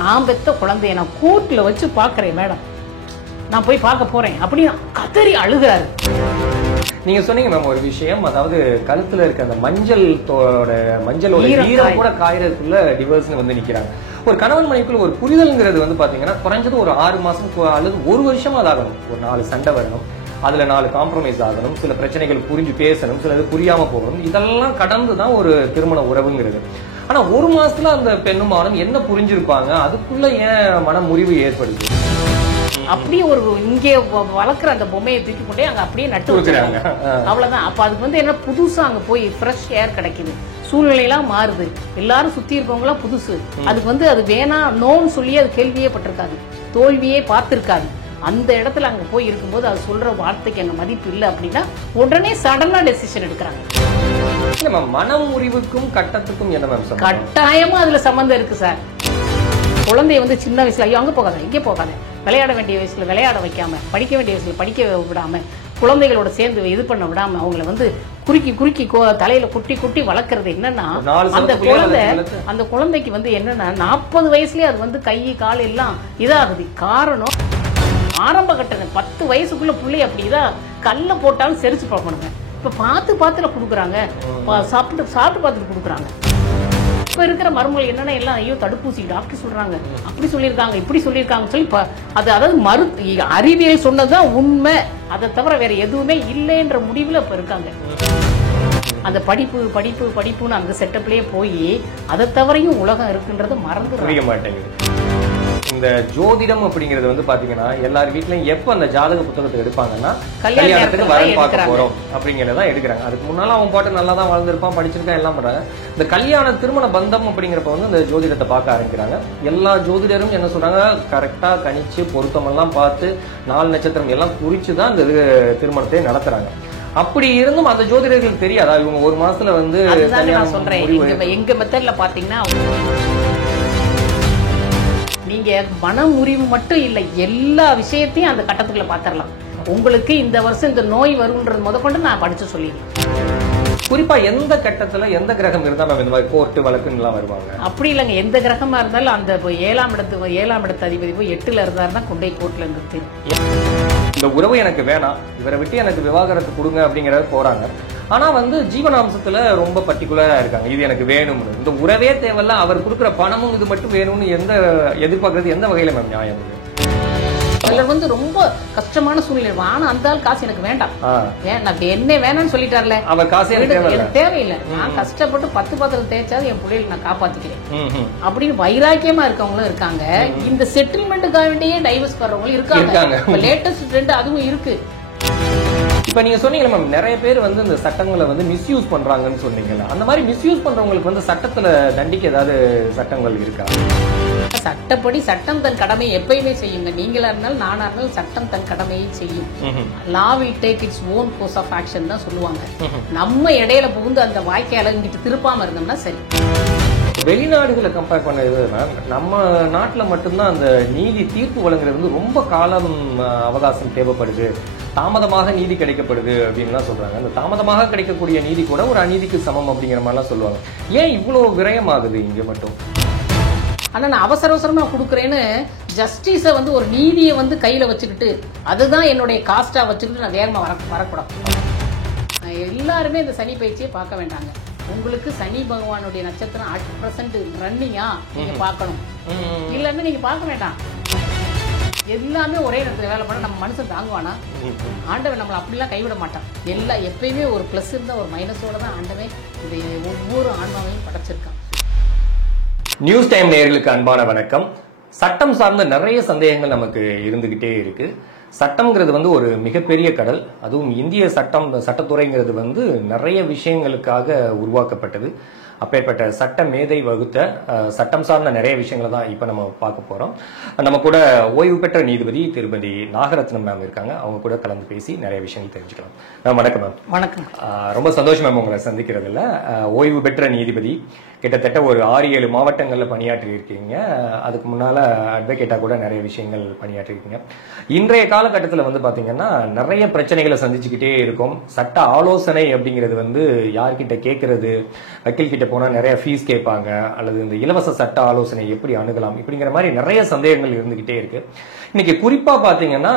நான் பெத்த குழந்தைய நான் கோர்ட்ல வச்சு பாக்குறேன் மேடம், நான் போய் பார்க்க போறேன் அப்படின்னு கதறி அழுகிறாரு. நீங்க சொன்னீங்க மேம் ஒரு விஷயம், அதாவது கழுத்துல இருக்க அந்த மஞ்சளோட ஈரம் கூட காயறதுக்குள்ள டிவோர்ஸ்னு வந்து நிக்கிறாங்க. ஒரு கணவன் மனைவிக்குள்ள ஒரு புரிதல்ங்கிறது வந்து பாத்தீங்கன்னா குறைஞ்சது ஒரு 6 மாசம் அல்லது 1 வருஷம் அது ஆகணும். ஒரு 4 சண்டை வரணும், அதுல 4 காம்ப்ரமைஸ் ஆகணும், சில பிரச்சனைகள் புரிஞ்சு பேசணும், சிலது புரியாம போகணும். இதெல்லாம் கடந்துதான் ஒரு திருமண உறவுங்கிறது. ஆனா 1 மாசத்துல அந்த பெண்ணும் ஆணும் என்ன புரிஞ்சிருப்பாங்க, அதுக்குள்ள ஏன் மன முறிவு ஏற்படுது? அப்படியே ஒரு இங்கே வளர்க்குற அந்த பொம்மையை தூக்கி கொண்டே அங்க அப்படியே நட்டு வச்சுக்கிறாங்க. அவ்வளவுதான். அப்ப அதுக்கு வந்து என்ன, புதுசா அங்க போய் ஃப்ரெஷ் ஏர் கிடைக்குது, சூழ்நிலையெல்லாம் மாறுது, எல்லாரும் சுத்தி இருக்கவங்க எல்லாம் புதுசு. அதுக்கு வந்து அது வேணா நோன்னு சொல்லி அது கேள்வியே பட்டிருக்காது, தோல்வியே பார்த்திருக்காது. அந்த இடத்துல அங்க போய் இருக்கும்போது அது சொல்ற வார்த்தைக்கு அங்க மதிப்பு இல்லை அப்படின்னா உடனே சடனா டெசிஷன் எடுக்கிறாங்க. மன முறிவுக்கும் கட்டத்துக்கும் என்ன மேம்? கட்டாயமா அதுல சம்பந்தம் இருக்கு சார். குழந்தைய வந்து சின்ன வயசுல ஐயோ அங்க போகாத இங்கே போகாத, விளையாட வேண்டிய வயசுல விளையாட வைக்காம, படிக்க வேண்டிய வயசுல படிக்க விடாம, குழந்தைகளோட சேர்ந்து இது பண்ண விடாம, அவங்கள வந்து குறுக்கி குறுக்கி தலையில குட்டி குட்டி வளர்க்கறது என்னன்னா, அந்த குழந்தைக்கு வந்து என்னன்னா 40 வயசுலயே அது வந்து கை கால் எல்லாம் இதாகுது. காரணம் ஆரம்ப கட்டணம் 10 வயசுக்குள்ள பிள்ளை அப்படிதான் கல்ல போட்டாலும் செரிச்சு பார்க்கணுங்க. இப்ப பாத்துல குடுக்குறாங்க, சாப்பிட்டு பார்த்துட்டு குடுக்குறாங்க. இப்ப இருக்கிற மருமகள் என்னன்னா எல்லாம் ஐயோ தடுப்பூசி டாக்டர் சொல்றாங்க, அப்படி சொல்லியிருக்காங்க, இப்படி சொல்லியிருக்காங்க சொல்லி அதாவது அறிவியல் சொன்னதுதான் உண்மை, அதை தவிர வேற எதுவுமே இல்லைன்ற முடிவுல இப்ப இருக்காங்க. அந்த படிப்புன்னு அந்த செட்டப்லயே போய் அதை தவிரையும் உலகம் இருக்குன்றது மறந்து புரிய மாட்டேங்குது. இந்த ஜோதிடம் அப்படிங்கறது வந்து பாத்தீங்கன்னா எல்லார் வீட்லயும் எப்ப அந்த ஜாதக புத்தகத்தை எடுப்பாங்கன்னா கல்யாணத்துக்கு வர பார்க்க போறோம் அப்படிங்கறத எடுக்கிறாங்க. அதுக்கு முன்னால அவன் பாட்டு நல்லா தான் வாழ்ந்திருப்பான், படிச்சிருக்கான், எல்லாம் பண்றாங்க. இந்த கல்யாண திருமண பந்தம் அப்படிங்கிறப்ப வந்து இந்த ஜோதிடத்தை பார்க்க ஆரம்பிக்கிறாங்க. எல்லா ஜோதிடரும் என்ன சொல்றாங்க, கரெக்டா கணிச்சு பொருத்தம் எல்லாம் பார்த்து 4 நட்சத்திரம் எல்லாம் குறிச்சுதான் இந்த திருமணத்தை நடத்துறாங்க. அப்படி இருந்தும் அந்த ஜோதிடர்களுக்கு தெரியாதா இவங்க 1 மாசத்துல வந்து நான் சொல்றேன். எங்க மெத்தட்ல பாத்தீங்கன்னா நீங்க மன முறிவு மட்டும் இல்ல, எல்லா விஷயத்தையும் அந்த கட்டத்துக்குள்ள பாத்திரலாம். உங்களுக்கு இந்த வருஷம் இந்த நோய் வரும்ன்றது முதற்கொண்டு நான் படிச்சு சொல்லிடுறேன். குறிப்பா எந்த கட்டத்துல எந்த கிரகம் இருந்தா இந்த மாதிரி கோர்ட்டு வழக்குன்னு எல்லாம் வருவாங்க? அப்படி இல்லைங்க, எந்த கிரகமா இருந்தாலும் அந்த 7ஆம் இடத்து அதிபதி போய் 8ல இருந்தாருன்னா கொண்டே கோர்ட்ல இருந்து இந்த உறவு எனக்கு வேணாம், இவரை விட்டு எனக்கு விவாகரத்து கொடுங்க அப்படிங்கறது போறாங்க. ஆனா வந்து ஜீவனாம்சத்துல ரொம்ப பர்டிகுலரா இருக்காங்க, இது எனக்கு வேணும், இந்த உறவே தேவையில்ல, அவர் கொடுக்குற பணமும் இது மட்டும் வேணும்னு எதிர்பார்க்கறது எந்த வகையில மேம் நியாயம்? சிலர் வந்து ரொம்ப கஷ்டமான சூழ்நிலை, ஆனா அந்த ஆள் காசு எனக்கு வேண்டாம், என்ன வேணாம்னு சொல்லிட்டார்ல, அவர் காசு எனக்கு தேவையில்லை, நான் கஷ்டப்பட்டு 10 பாத்திரம் தேய்ச்சாது என் பிள்ளைகளை நான் காப்பாத்திக்கிறேன் அப்படின்னு வைராக்கியமா இருக்கவங்களும் இருக்காங்க. இந்த செட்டில்மெண்ட்டுக்காக வேண்டியே டைவர்ஸ் வர்றவங்களும் இருக்காங்க. லேட்டஸ்ட் ட்ரெண்ட் அதுவும் இருக்கு. இப்ப நீங்க சொன்னீங்களா மேம், நிறைய பேர் வந்து இந்த சட்டங்களை வந்து மிஸ்யூஸ் பண்றாங்கன்னு சொன்னீங்களா, அந்த மாதிரி மிஸ்யூஸ் பண்றவங்களுக்கு வந்து சட்டத்துல தண்டிக்க ஏதாவது சட்டங்கள் இருக்கா? சட்டப்படி சட்டம் தன் கடமையை எப்பயுமே செய்யுங்க. நீங்களா இருந்தாலும் நானா இருந்தாலும் சட்டம் தன் கடமையை செய்யும். Law will take its own course of action தான் சொல்லுவாங்க. நம்ம இடையில புகுந்து அந்த வாய்க்கால இங்கிட்டு திருப்பாம இருந்தோம்னா சரி. வெளிநாடுகளை கம்பேர் பண்ணது நம்ம நாட்டுல மட்டும்தான் அந்த நீதி தீர்ப்பு வழங்குறது வந்து ரொம்ப காலம் அவகாசம் தேவைப்படுது, தாமதமாக நீதி கிடைக்கப்படுது அப்படின்னு சொல்றாங்க. அந்த தாமதமாக கிடைக்கக்கூடிய நீதி கூட ஒரு அநீதிக்கு சமம் அப்படிங்கிற மாதிரிலாம் சொல்லுவாங்க. ஏன் இவ்வளவு விரயமாகுது இங்க மட்டும்? ஆனா நான் அவசரமா கொடுக்குறேன்னு ஜஸ்டிஸ வந்து ஒரு நீதியை வந்து கையில வச்சுக்கிட்டு அதுதான் என்னுடைய காஸ்டா வச்சுக்கிட்டு நான் வேகமா வரக்கூடாது. எல்லாருமே இந்த சனி பயிற்சியை பார்க்க வேண்டாங்க. உங்களுக்கு சனி பகவானுடைய நட்சத்திரம் 8% ரன்னிங்கா நீங்க பார்க்கணும், இல்லன்னு நீங்க பார்க்க வேண்டாம். எல்லாமே ஒரே நேரத்துல வேலை பண்ண நம்ம மனுஷன் தாங்குவானா? ஆண்டவன் நம்மளை அப்படிலாம் கைவிட மாட்டான். எல்லாம் எப்பயுமே ஒரு பிளஸ் இருந்தா ஒரு மைனஸோட தான் ஆண்டவன் இந்த ஒவ்வொரு ஆன்மாவையும் படைச்சிருக்கான். நியூஸ் டைம் நேயர்களுக்கு அன்பான வணக்கம். சட்டம் சார்ந்த நிறைய சந்தேகங்கள் நமக்கு இருந்துகிட்டே இருக்கு. சட்டம்ங்கிறது வந்து ஒரு மிகப்பெரிய கடல். அதுவும் இந்திய சட்டத்துறைங்கிறது வந்து நிறைய விஷயங்களுக்காக உருவாக்கப்பட்டது. அப்பேற்பட்ட சட்ட மேதை வகுத்த சட்டம் சார்ந்த நிறைய விஷயங்களை தான் இப்ப நம்ம பார்க்க போறோம். நம்ம கூட ஓய்வு பெற்ற நீதிபதி திருமதி நாகரத்னம் மேம் இருக்காங்க. அவங்க கூட கலந்து பேசி நிறைய விஷயங்கள் தெரிஞ்சுக்கலாம். மேம் வணக்கம். மேம் வணக்கம். ரொம்ப சந்தோஷம் மேம் உங்களை சந்திக்கிறதுல. ஓய்வு பெற்ற நீதிபதி, கிட்டத்தட்ட ஒரு 6-7 மாவட்டங்கள்ல பணியாற்றி இருக்கீங்க. அதுக்கு முன்னால அட்வொகேட்டா கூட நிறைய விஷயங்கள் பணியாற்றி இருக்கீங்க. இன்றைய காலகட்டத்தில் வந்து பாத்தீங்கன்னா நிறைய பிரச்சனைகளை சந்திச்சுக்கிட்டே இருக்கும். சட்ட ஆலோசனை அப்படிங்கிறது வந்து யார்கிட்ட கேட்கறது, வக்கீல் கிட்ட போனா நிறைய ஃபீஸ் கேட்பாங்க, அல்லது இந்த இலவச சட்ட ஆலோசனை எப்படி அணுகலாம் இப்படிங்கிற மாதிரி நிறைய சந்தேகங்கள் இருந்துகிட்டே இருக்கு. இன்னைக்கு குறிப்பா பாத்தீங்கன்னா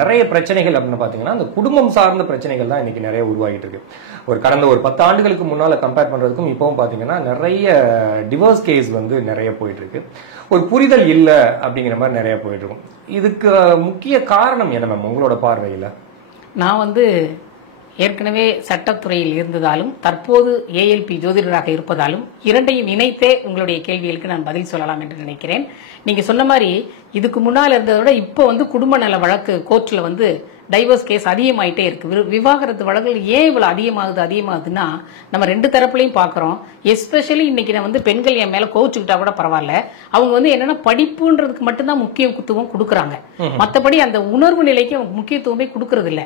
நிறைய பிரச்சனைகள் அப்படின்னு பாத்தீங்கன்னா அந்த குடும்பம் சார்ந்த பிரச்சனைகள் தான் இன்னைக்கு நிறைய உருவாகிட்டு இருக்கு. கடந்த ஒரு 10 ஆண்டுகளுக்கு முன்னால கம்பேர் பண்றதுக்கும் இப்பவும் பாத்தீங்கன்னா நிறைய டிவோர்ஸ் கேஸ் வந்து நிறைய போயிட்டு இருக்கு. ஒரு புரிதல் இல்ல அப்படிங்கிற மாதிரி நிறைய போயிட்டு இருக்கும். இதுக்கு முக்கிய காரணம் என்ன மேம் உங்களோட பார்வையில? நான் வந்து ஏற்கனவே சட்டத்துறையில் இருந்ததாலும் தற்போது ஏஎல்பி ஜோதிடராக இருப்பதாலும் இரண்டையும் இணைத்தே உங்களுடைய கேள்விகளுக்கு நான் பதில் சொல்லலாம் என்று நினைக்கிறேன். நீங்க சொன்ன மாதிரி இதுக்கு முன்னால் இருந்ததை விட இப்போ வந்து குடும்ப நல வழக்கு கோர்ட்ல வந்து டைவர்ஸ் கேஸ் அதிகமாயிட்டே இருக்கு. விவாகரத்து வழக்குகள் ஏன் இவ்வளவு அதிகமாகுதுன்னா நம்ம ரெண்டு தரப்புலையும் பாக்குறோம். எஸ்பெஷலி இன்னைக்கு நான் வந்து பெண்கள் என் மேல கோவிச்சுக்கிட்டா கூட பரவாயில்ல, அவங்க வந்து என்னன்னா படிப்புன்றதுக்கு மட்டும்தான் முக்கியத்துவம் கொடுக்குறாங்க. மற்றபடி அந்த உணர்வு நிலைக்கு அவங்க முக்கியத்துவமே கொடுக்கறது இல்ல.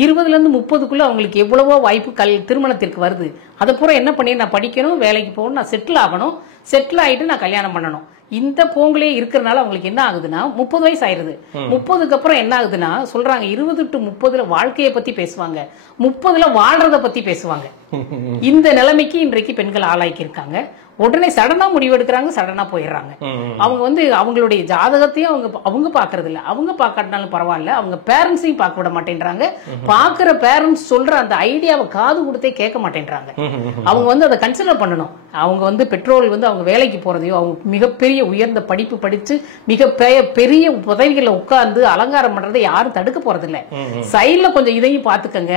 20ல இருந்து 30க்குள்ள அவங்களுக்கு எவ்வளவோ வாய்ப்பு திருமணத்திற்கு வருது. அதை பூரா என்ன பண்ணி நான் படிக்கணும், வேலைக்கு போகணும், நான் செட்டில் ஆகணும், செட்டில் ஆயிட்டு நான் கல்யாணம் பண்ணணும். இந்த போங்களே இருக்கிறதுனால அவங்களுக்கு என்ன ஆகுதுன்னா 30 வயசு ஆயிருது. 30க்கு அப்புறம் என்ன ஆகுதுன்னா சொல்றாங்க 20 to 30ல வாழ்க்கையை பத்தி பேசுவாங்க, 30ல வாழ்றத பத்தி பேசுவாங்க. இந்த நிலைமைக்கு இன்றைக்கு பெண்கள் ஆளாக்கி இருக்காங்க. உடனே சடனா முடிவெடுக்கிறாங்க, சடனா போயிடுறாங்க. அவங்க வந்து அவங்களுடைய ஜாதகத்தையும் அவங்க பாக்குறது இல்ல. அவங்க பாக்காட்டினாலும் பரவாயில்ல, அவங்க பேரண்ட்ஸையும் பார்க்க விட மாட்டேன்றாங்க. பாக்குற பேரண்ட்ஸ் சொல்ற அந்த ஐடியாவை காது கொடுத்தே கேட்க மாட்டேன்றாங்க. அவங்க வந்து அதை கன்சிடர் பண்ணணும். அவங்க வந்து பெற்றோர்கள் வந்து அவங்க வேலைக்கு போறதையோ, அவங்க மிகப்பெரிய உயர்ந்த படிப்பு படிச்சு மிக பெரிய பதவிகளை உட்கார்ந்து அலங்காரம் பண்றதை யாரும் தடுக்க போறது இல்ல. சைட்ல கொஞ்சம் இதையும் பாத்துக்கங்க,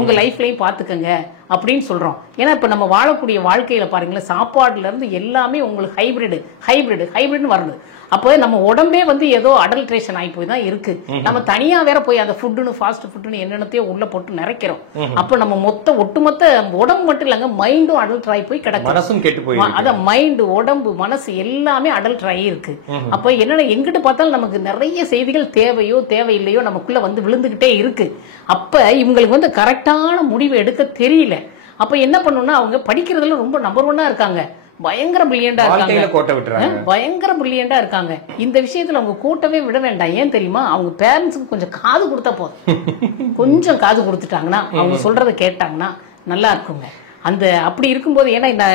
உங்க லைஃப்லயும் பாத்துக்கங்க அப்படின்னு சொல்றோம். ஏன்னா இப்ப நம்ம வாழக்கூடிய வாழ்க்கையில பாருங்களேன், சாப்பாடுல இருந்து எல்லாமே உங்களுக்கு ஹைபிரிட் வருது. அப்போ நம்ம உடம்பே வந்து ஏதோ அடல்ட்ரேஷன் ஆகி போய் தான் இருக்கு. நம்ம தனியா வேற போய் அந்த ஃபுட்டுன்னு ஃபாஸ்ட் ஃபுட்டுன்னு என்னென்னத்தையோ உள்ள போட்டு நிறைக்கிறோம். அப்ப நம்ம ஒட்டுமொத்த உடம்பு மட்டும் இல்லங்க, மைண்டும் அடல்ட் ஆகி போய் கிடக்கு, மனசும் கெட்டு போய், அதான் மைண்ட் உடம்பு மனசு எல்லாமே அடல்ட் ஆகி இருக்கு. அப்ப என்னன்னா எங்கிட்டு பார்த்தாலும் நமக்கு நிறைய செய்திகள் தேவையோ தேவையில்லையோ நமக்குள்ள வந்து விழுந்துகிட்டே இருக்கு. அப்ப இவங்களுக்கு வந்து கரெக்டான முடிவு எடுக்க தெரியல. அப்ப என்ன பண்ணணும்னா அவங்க படிக்கிறதுல ரொம்ப நம்பர் 1 இருக்காங்க, பயங்கர பிரில்லியண்டா இருக்காங்க, பயங்கர பிரில்லியண்டா இருக்காங்க. இந்த விஷயத்துல அவங்க கூட்டவே விட வேண்டாம். ஏன் தெரியுமா, அவங்க பேரண்ட்ஸுக்கு கொஞ்சம் காது கொடுத்தா போதும். கொஞ்சம் காது கொடுத்துட்டாங்கன்னா, அவங்க சொல்றதை கேட்டாங்கன்னா நல்லா இருக்குங்க. அந்த அப்படி இருக்கும்போது, ஏன்னா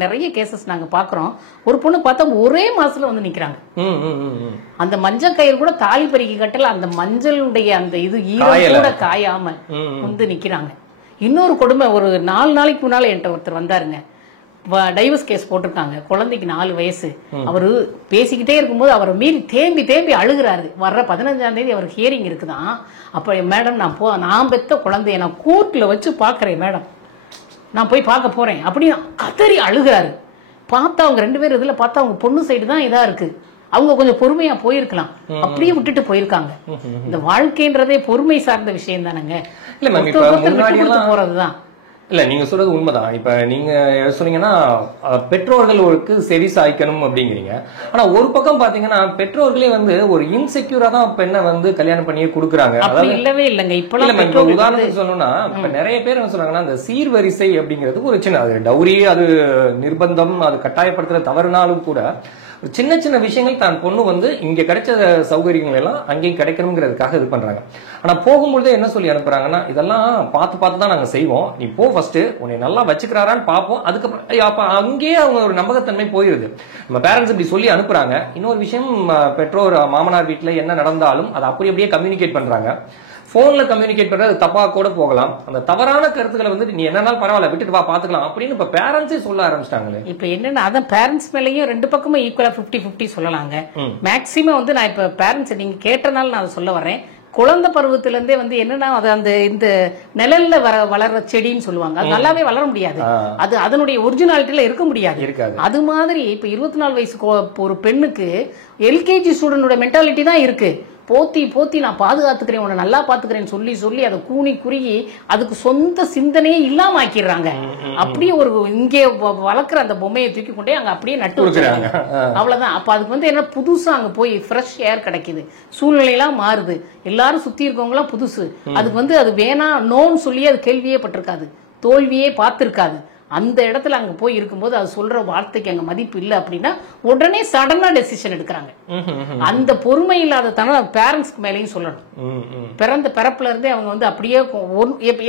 நிறைய கேசஸ் நாங்க பாக்குறோம். ஒரு பொண்ணு பார்த்தா ஒரே மாசத்துல வந்து நிக்கிறாங்க. அந்த மஞ்சள் கயிறு கூட தாலி பறிக்க கட்டல, அந்த மஞ்சளுடைய அந்த இது ஈரம் கூட காயாம வந்து நிக்கிறாங்க. இன்னொரு கொடுமை, ஒரு 4 நாளைக்கு முன்னால என்கிட்ட ஒருத்தர் வந்தாருங்க. டைவர்ஸ் கேஸ் போட்டிருக்காங்க, குழந்தைக்கு 4 வயசு. அவரு பேசிக்கிட்டே இருக்கும்போது அவரை மீறி தேம்பி அழுகிறாரு. வர்ற 15ஆம் தேதி அவர் ஹியரிங் இருக்குதான். அப்ப மேடம் நான் பெத்த குழந்தைய நான் கோர்ட்ல வச்சு பாக்குறேன் மேடம், நான் போய் பார்க்க போறேன் அப்படின்னு கதறி அழுகிறாரு. பார்த்தா அவங்க 2 பேரும் இதுல பார்த்தா அவங்க பொண்ணு சைடு தான் இதா இருக்கு. அவங்க கொஞ்சம் பொறுமையா போயிருக்கலாம், அப்படியே விட்டுட்டு போயிருக்காங்க. இந்த வாழ்க்கைன்றதே பொறுமை சார்ந்த விஷயம் தானங்க. போறதுதான். இல்ல நீங்க சொல்றது உண்மைதான். இப்ப நீங்க சொன்னீங்கன்னா பெற்றோர்களுக்கு செவி சாய்க்கணும் அப்படிங்கிறீங்க. ஆனா ஒரு பக்கம் பாத்தீங்கன்னா பெற்றோர்களே வந்து ஒரு இன்செக்யூரா தான் பெண்ணை வந்து கல்யாணம் பண்ணியே கொடுக்குறாங்க. அதாவது இல்லவே இல்லங்க. இப்ப உதாரணத்துக்கு சொல்லணும்னா இப்ப நிறைய பேர் என்ன சொல்றாங்கன்னா, அந்த சீர்வரிசை அப்படிங்கிறது ஒரு சின்ன, அது டவுரி, அது நிர்பந்தம், அது கட்டாயப்படுத்துற தவறுனாலும் கூட சின்ன விஷயங்கள் தான் பொண்ணு வந்து இங்க கிடைச்ச சௌகரியங்கள் எல்லாம் அங்கேயும் கிடைக்கணுங்கிறதுக்காக இது பண்றாங்க. ஆனா போகும்பொழுதே என்ன சொல்லி அனுப்புறாங்கன்னா, இதெல்லாம் பார்த்து தான் நாங்க செய்வோம், நீ போ, ஃபர்ஸ்ட் உன்னை நல்லா வச்சுக்கிறாரான்னு பார்ப்போம், அதுக்கப்புறம் அப்ப அங்கேயே அவங்க ஒரு நம்பகத்தன்மை போயிருது. நம்ம பேரண்ட்ஸ் இப்படி சொல்லி அனுப்புறாங்க. இன்னொரு விஷயம், பெற்றோர் மாமனார் வீட்டுல என்ன நடந்தாலும் அதை அப்படியே கம்யூனிகேட் பண்றாங்க. போன்ல கம்யூனிகேட் பண்றது தப்பா கூட போகலாம். அந்த தவறான கருத்துக்களை வந்து நீ என்னன்னாலும் பரவாயில்ல விட்டுட்டு வா பாத்துக்கலாம் அப்படின்னு இப்ப பேரண்ட்ஸே சொல்ல ஆரம்பிச்சிட்டாங்களே. இப்ப என்னன்னா அதான் பேரண்ட்ஸ் மேலயும் 2 பக்கமும் ஈக்குவலா 50-50 சொல்லலாங்க. மேக்சிமம் வந்து நான் இப்ப பேரண்ட்ஸ் நீங்க கேட்டனால நான் அதை சொல்ல வரேன். குழந்தை பருவத்துல இருந்தே வந்து என்னன்னா அது அந்த இந்த நிழல்ல வளர்ற செடின்னு சொல்லுவாங்க, அது நல்லாவே வளர முடியாது, அது அதனுடைய ஒரிஜினாலிட்டியில இருக்க முடியாது. அது மாதிரி இப்ப 24 வயசு ஒரு பெண்ணுக்கு எல்கேஜி ஸ்டூடெண்டோட மென்டாலிட்டி தான் இருக்கு. போத்தி நான் பாதுகாத்துக்கிறேன், உன்னை நல்லா பாத்துக்கிறேன்னு சொல்லி அதை கூனி குறுகி அதுக்கு சொந்த சிந்தனையே இல்லாம ஆக்கிடுறாங்க. அப்படியே ஒரு இங்கே வளர்க்குற அந்த பொம்மையை தூக்கி கொண்டே அங்க அப்படியே நட்டு வச்சுருக்காங்க. அவ்வளவுதான். அப்ப அதுக்கு வந்து என்ன, புதுசா அங்க போய் ஃப்ரெஷ் ஏர் கிடைக்குது, சூழ்நிலையெல்லாம் மாறுது, எல்லாரும் சுத்தி இருக்கவங்க எல்லாம் புதுசு. அதுக்கு வந்து அது வேணா நோன்னு சொல்லி அது கேள்வியே பட்டிருக்காது, தோல்வியே பார்த்திருக்காது. அந்த இடத்துல அங்க போய் இருக்கும்போது அது சொல்ற வார்த்தைக்கு அங்க மதிப்பு இல்லை அப்படின்னா உடனே சடனா டெசிஷன் எடுக்கிறாங்க. அந்த பொறுமை இல்லாத தன பேரண்ட்ஸ்க்கு மேலேயும் சொல்லணும். பிறந்த பிறப்புல இருந்தே அவங்க வந்து அப்படியே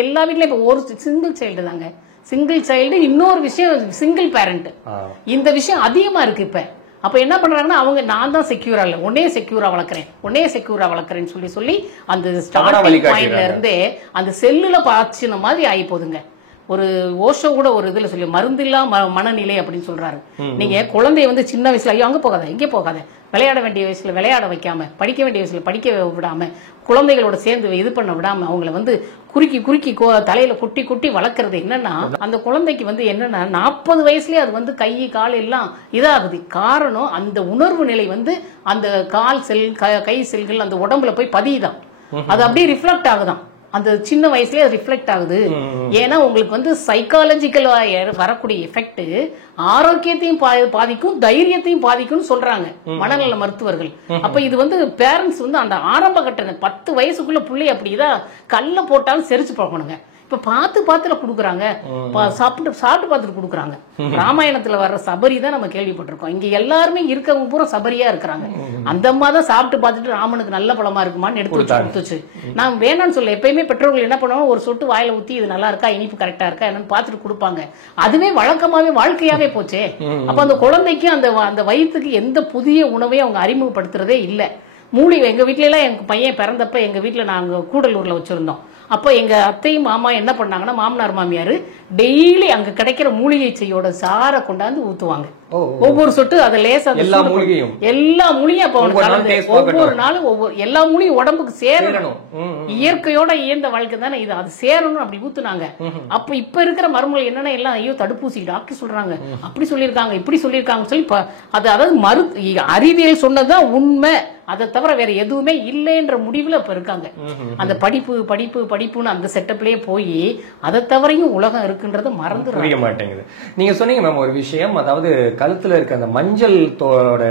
எல்லா வீட்லயும் இப்ப ஒரு சிங்கிள் சைல்டு தாங்க. சிங்கிள் சைல்டு, இன்னொரு விஷயம் சிங்கிள் பேரண்ட். இந்த விஷயம் அதிகமா இருக்கு இப்ப. அப்ப என்ன பண்றாங்கன்னா அவங்க நான் தான் செக்யூரா இல்ல, உன்னே செக்யூரா வளர்க்குறேன்னு சொல்லி அந்த ஸ்டார்டிங் பாயிண்ட்ல இருந்தே அந்த செல்லுல பாய்ச்சின மாதிரி ஆகி போகுதுங்க. ஒரு ஓஷோ கூட ஒரு இதுல சொல்லி மருந்தில்லா மனநிலை அப்படின்னு சொல்றாரு. நீங்க குழந்தைய வந்து சின்ன வயசுல ஐயோ அங்க போகாத இங்கே போகாத, விளையாட வேண்டிய வயசுல விளையாட வைக்காம, படிக்க வேண்டிய வயசுல படிக்க விடாம, குழந்தைகளோட சேர்ந்து இது பண்ண விடாம அவங்கள வந்து குறுக்கி தலையில குட்டி வளர்க்கறது என்னன்னா அந்த குழந்தைக்கு வந்து என்னன்னா 40 வயசுலயே அது வந்து கை கால் எல்லாம் இதாகுது. காரணம் அந்த உணர்வு நிலை வந்து அந்த கால் செல் கை செல்கள் அந்த உடம்புல போய் பதியுதான். அது அப்படியே ரிஃப்ளெக்ட் ஆகுதான் அந்த சின்ன வயசுலயே ரிஃப்ளெக்ட் ஆகுது. ஏன்னா உங்களுக்கு வந்து சைக்காலஜிக்கல் வரக்கூடிய எஃபெக்ட் ஆரோக்கியத்தையும் பாதிக்கும், தைரியத்தையும் பாதிக்கும் சொல்றாங்க மனநல மருத்துவர்கள். அப்ப இது வந்து பேரண்ட்ஸ் வந்து அந்த ஆரம்ப கட்ட 10 வயசுக்குள்ள பிள்ளை அப்படிதான் கல்ல போட்டாலும் செரிச்சு பார்க்கணுங்க. இப்ப பாத்துல குடுக்குறாங்க, சாப்பிட்டு பார்த்துட்டு குடுக்குறாங்க. ராமாயணத்துல வர்ற சபரி தான் நம்ம கேள்விப்பட்டிருக்கோம். இங்க எல்லாருமே இருக்கவங்க பூரா சபரியா இருக்கிறாங்க. அந்த அம்மா தான் சாப்பிட்டு பார்த்துட்டு ராமனுக்கு நல்ல பழமா இருக்குமான்னு எடுத்து கொடுத்துச்சு. நான் வேணான்னு சொல்ல, எப்பயுமே பெற்றோர்கள் என்ன பண்ணுவாங்க, ஒரு சொட்டு வாயில ஊத்தி இது நல்லா இருக்கா, இனிப்பு கரெக்டா இருக்கா என்னன்னு பார்த்துட்டு கொடுப்பாங்க. அதுவே வழக்கமாவே வாழ்க்கையாவே போச்சே. அப்ப அந்த குழந்தைக்கு அந்த வயிற்றுக்கு எந்த புதிய உணவையும் அவங்க அறிமுகப்படுத்துறதே இல்லை. மூலிகை எங்க வீட்டுல எல்லாம் எங்க பையன் பிறந்தப்ப எங்க வீட்டுல நாங்க கூடலூர்ல வச்சிருந்தோம். அப்ப எங்க அத்தையும் மாமா என்ன பண்ணாங்கன்னா, மாமனார் மாமியாரு டெய்லி அங்க கிடைக்கிற மூலிகை செய்யோட சாரை கொண்டாந்து ஊத்துவாங்க. ஒவ்வொரு சொட்டு அதை லேசா எல்லா மூலிகையும் அப்ப ஒவ்வொரு நாளும் எல்லா மூலிகையும் உடம்புக்கு சேரணும். இயற்கையோட இயந்த வாழ்க்கை தானே இது, அது சேரணும் அப்படி ஊத்துனாங்க. அப்ப இப்ப இருக்கிற மருமகள் என்னன்னா எல்லாம் ஐயோ தடுப்பூசி டாக்டர் சொல்றாங்க, அப்படி சொல்லியிருக்காங்க இப்படி சொல்லியிருக்காங்க சொல்லி அதாவது அறிவியல் சொன்னதுதான் உண்மை, அதை தவிர வேற எதுவுமே இல்லைன்ற முடிவுல இப்ப இருக்காங்க. அந்த படிப்புன்னு அந்த செட்டப்லயே போய் அதை தவிரையும் உலகம் இருக்குன்றத மறந்து புரிய மாட்டேங்குது. நீங்க சொன்னீங்க மேம் ஒரு விஷயம், அதாவது கழுத்துல இருக்க அந்த மஞ்சளோட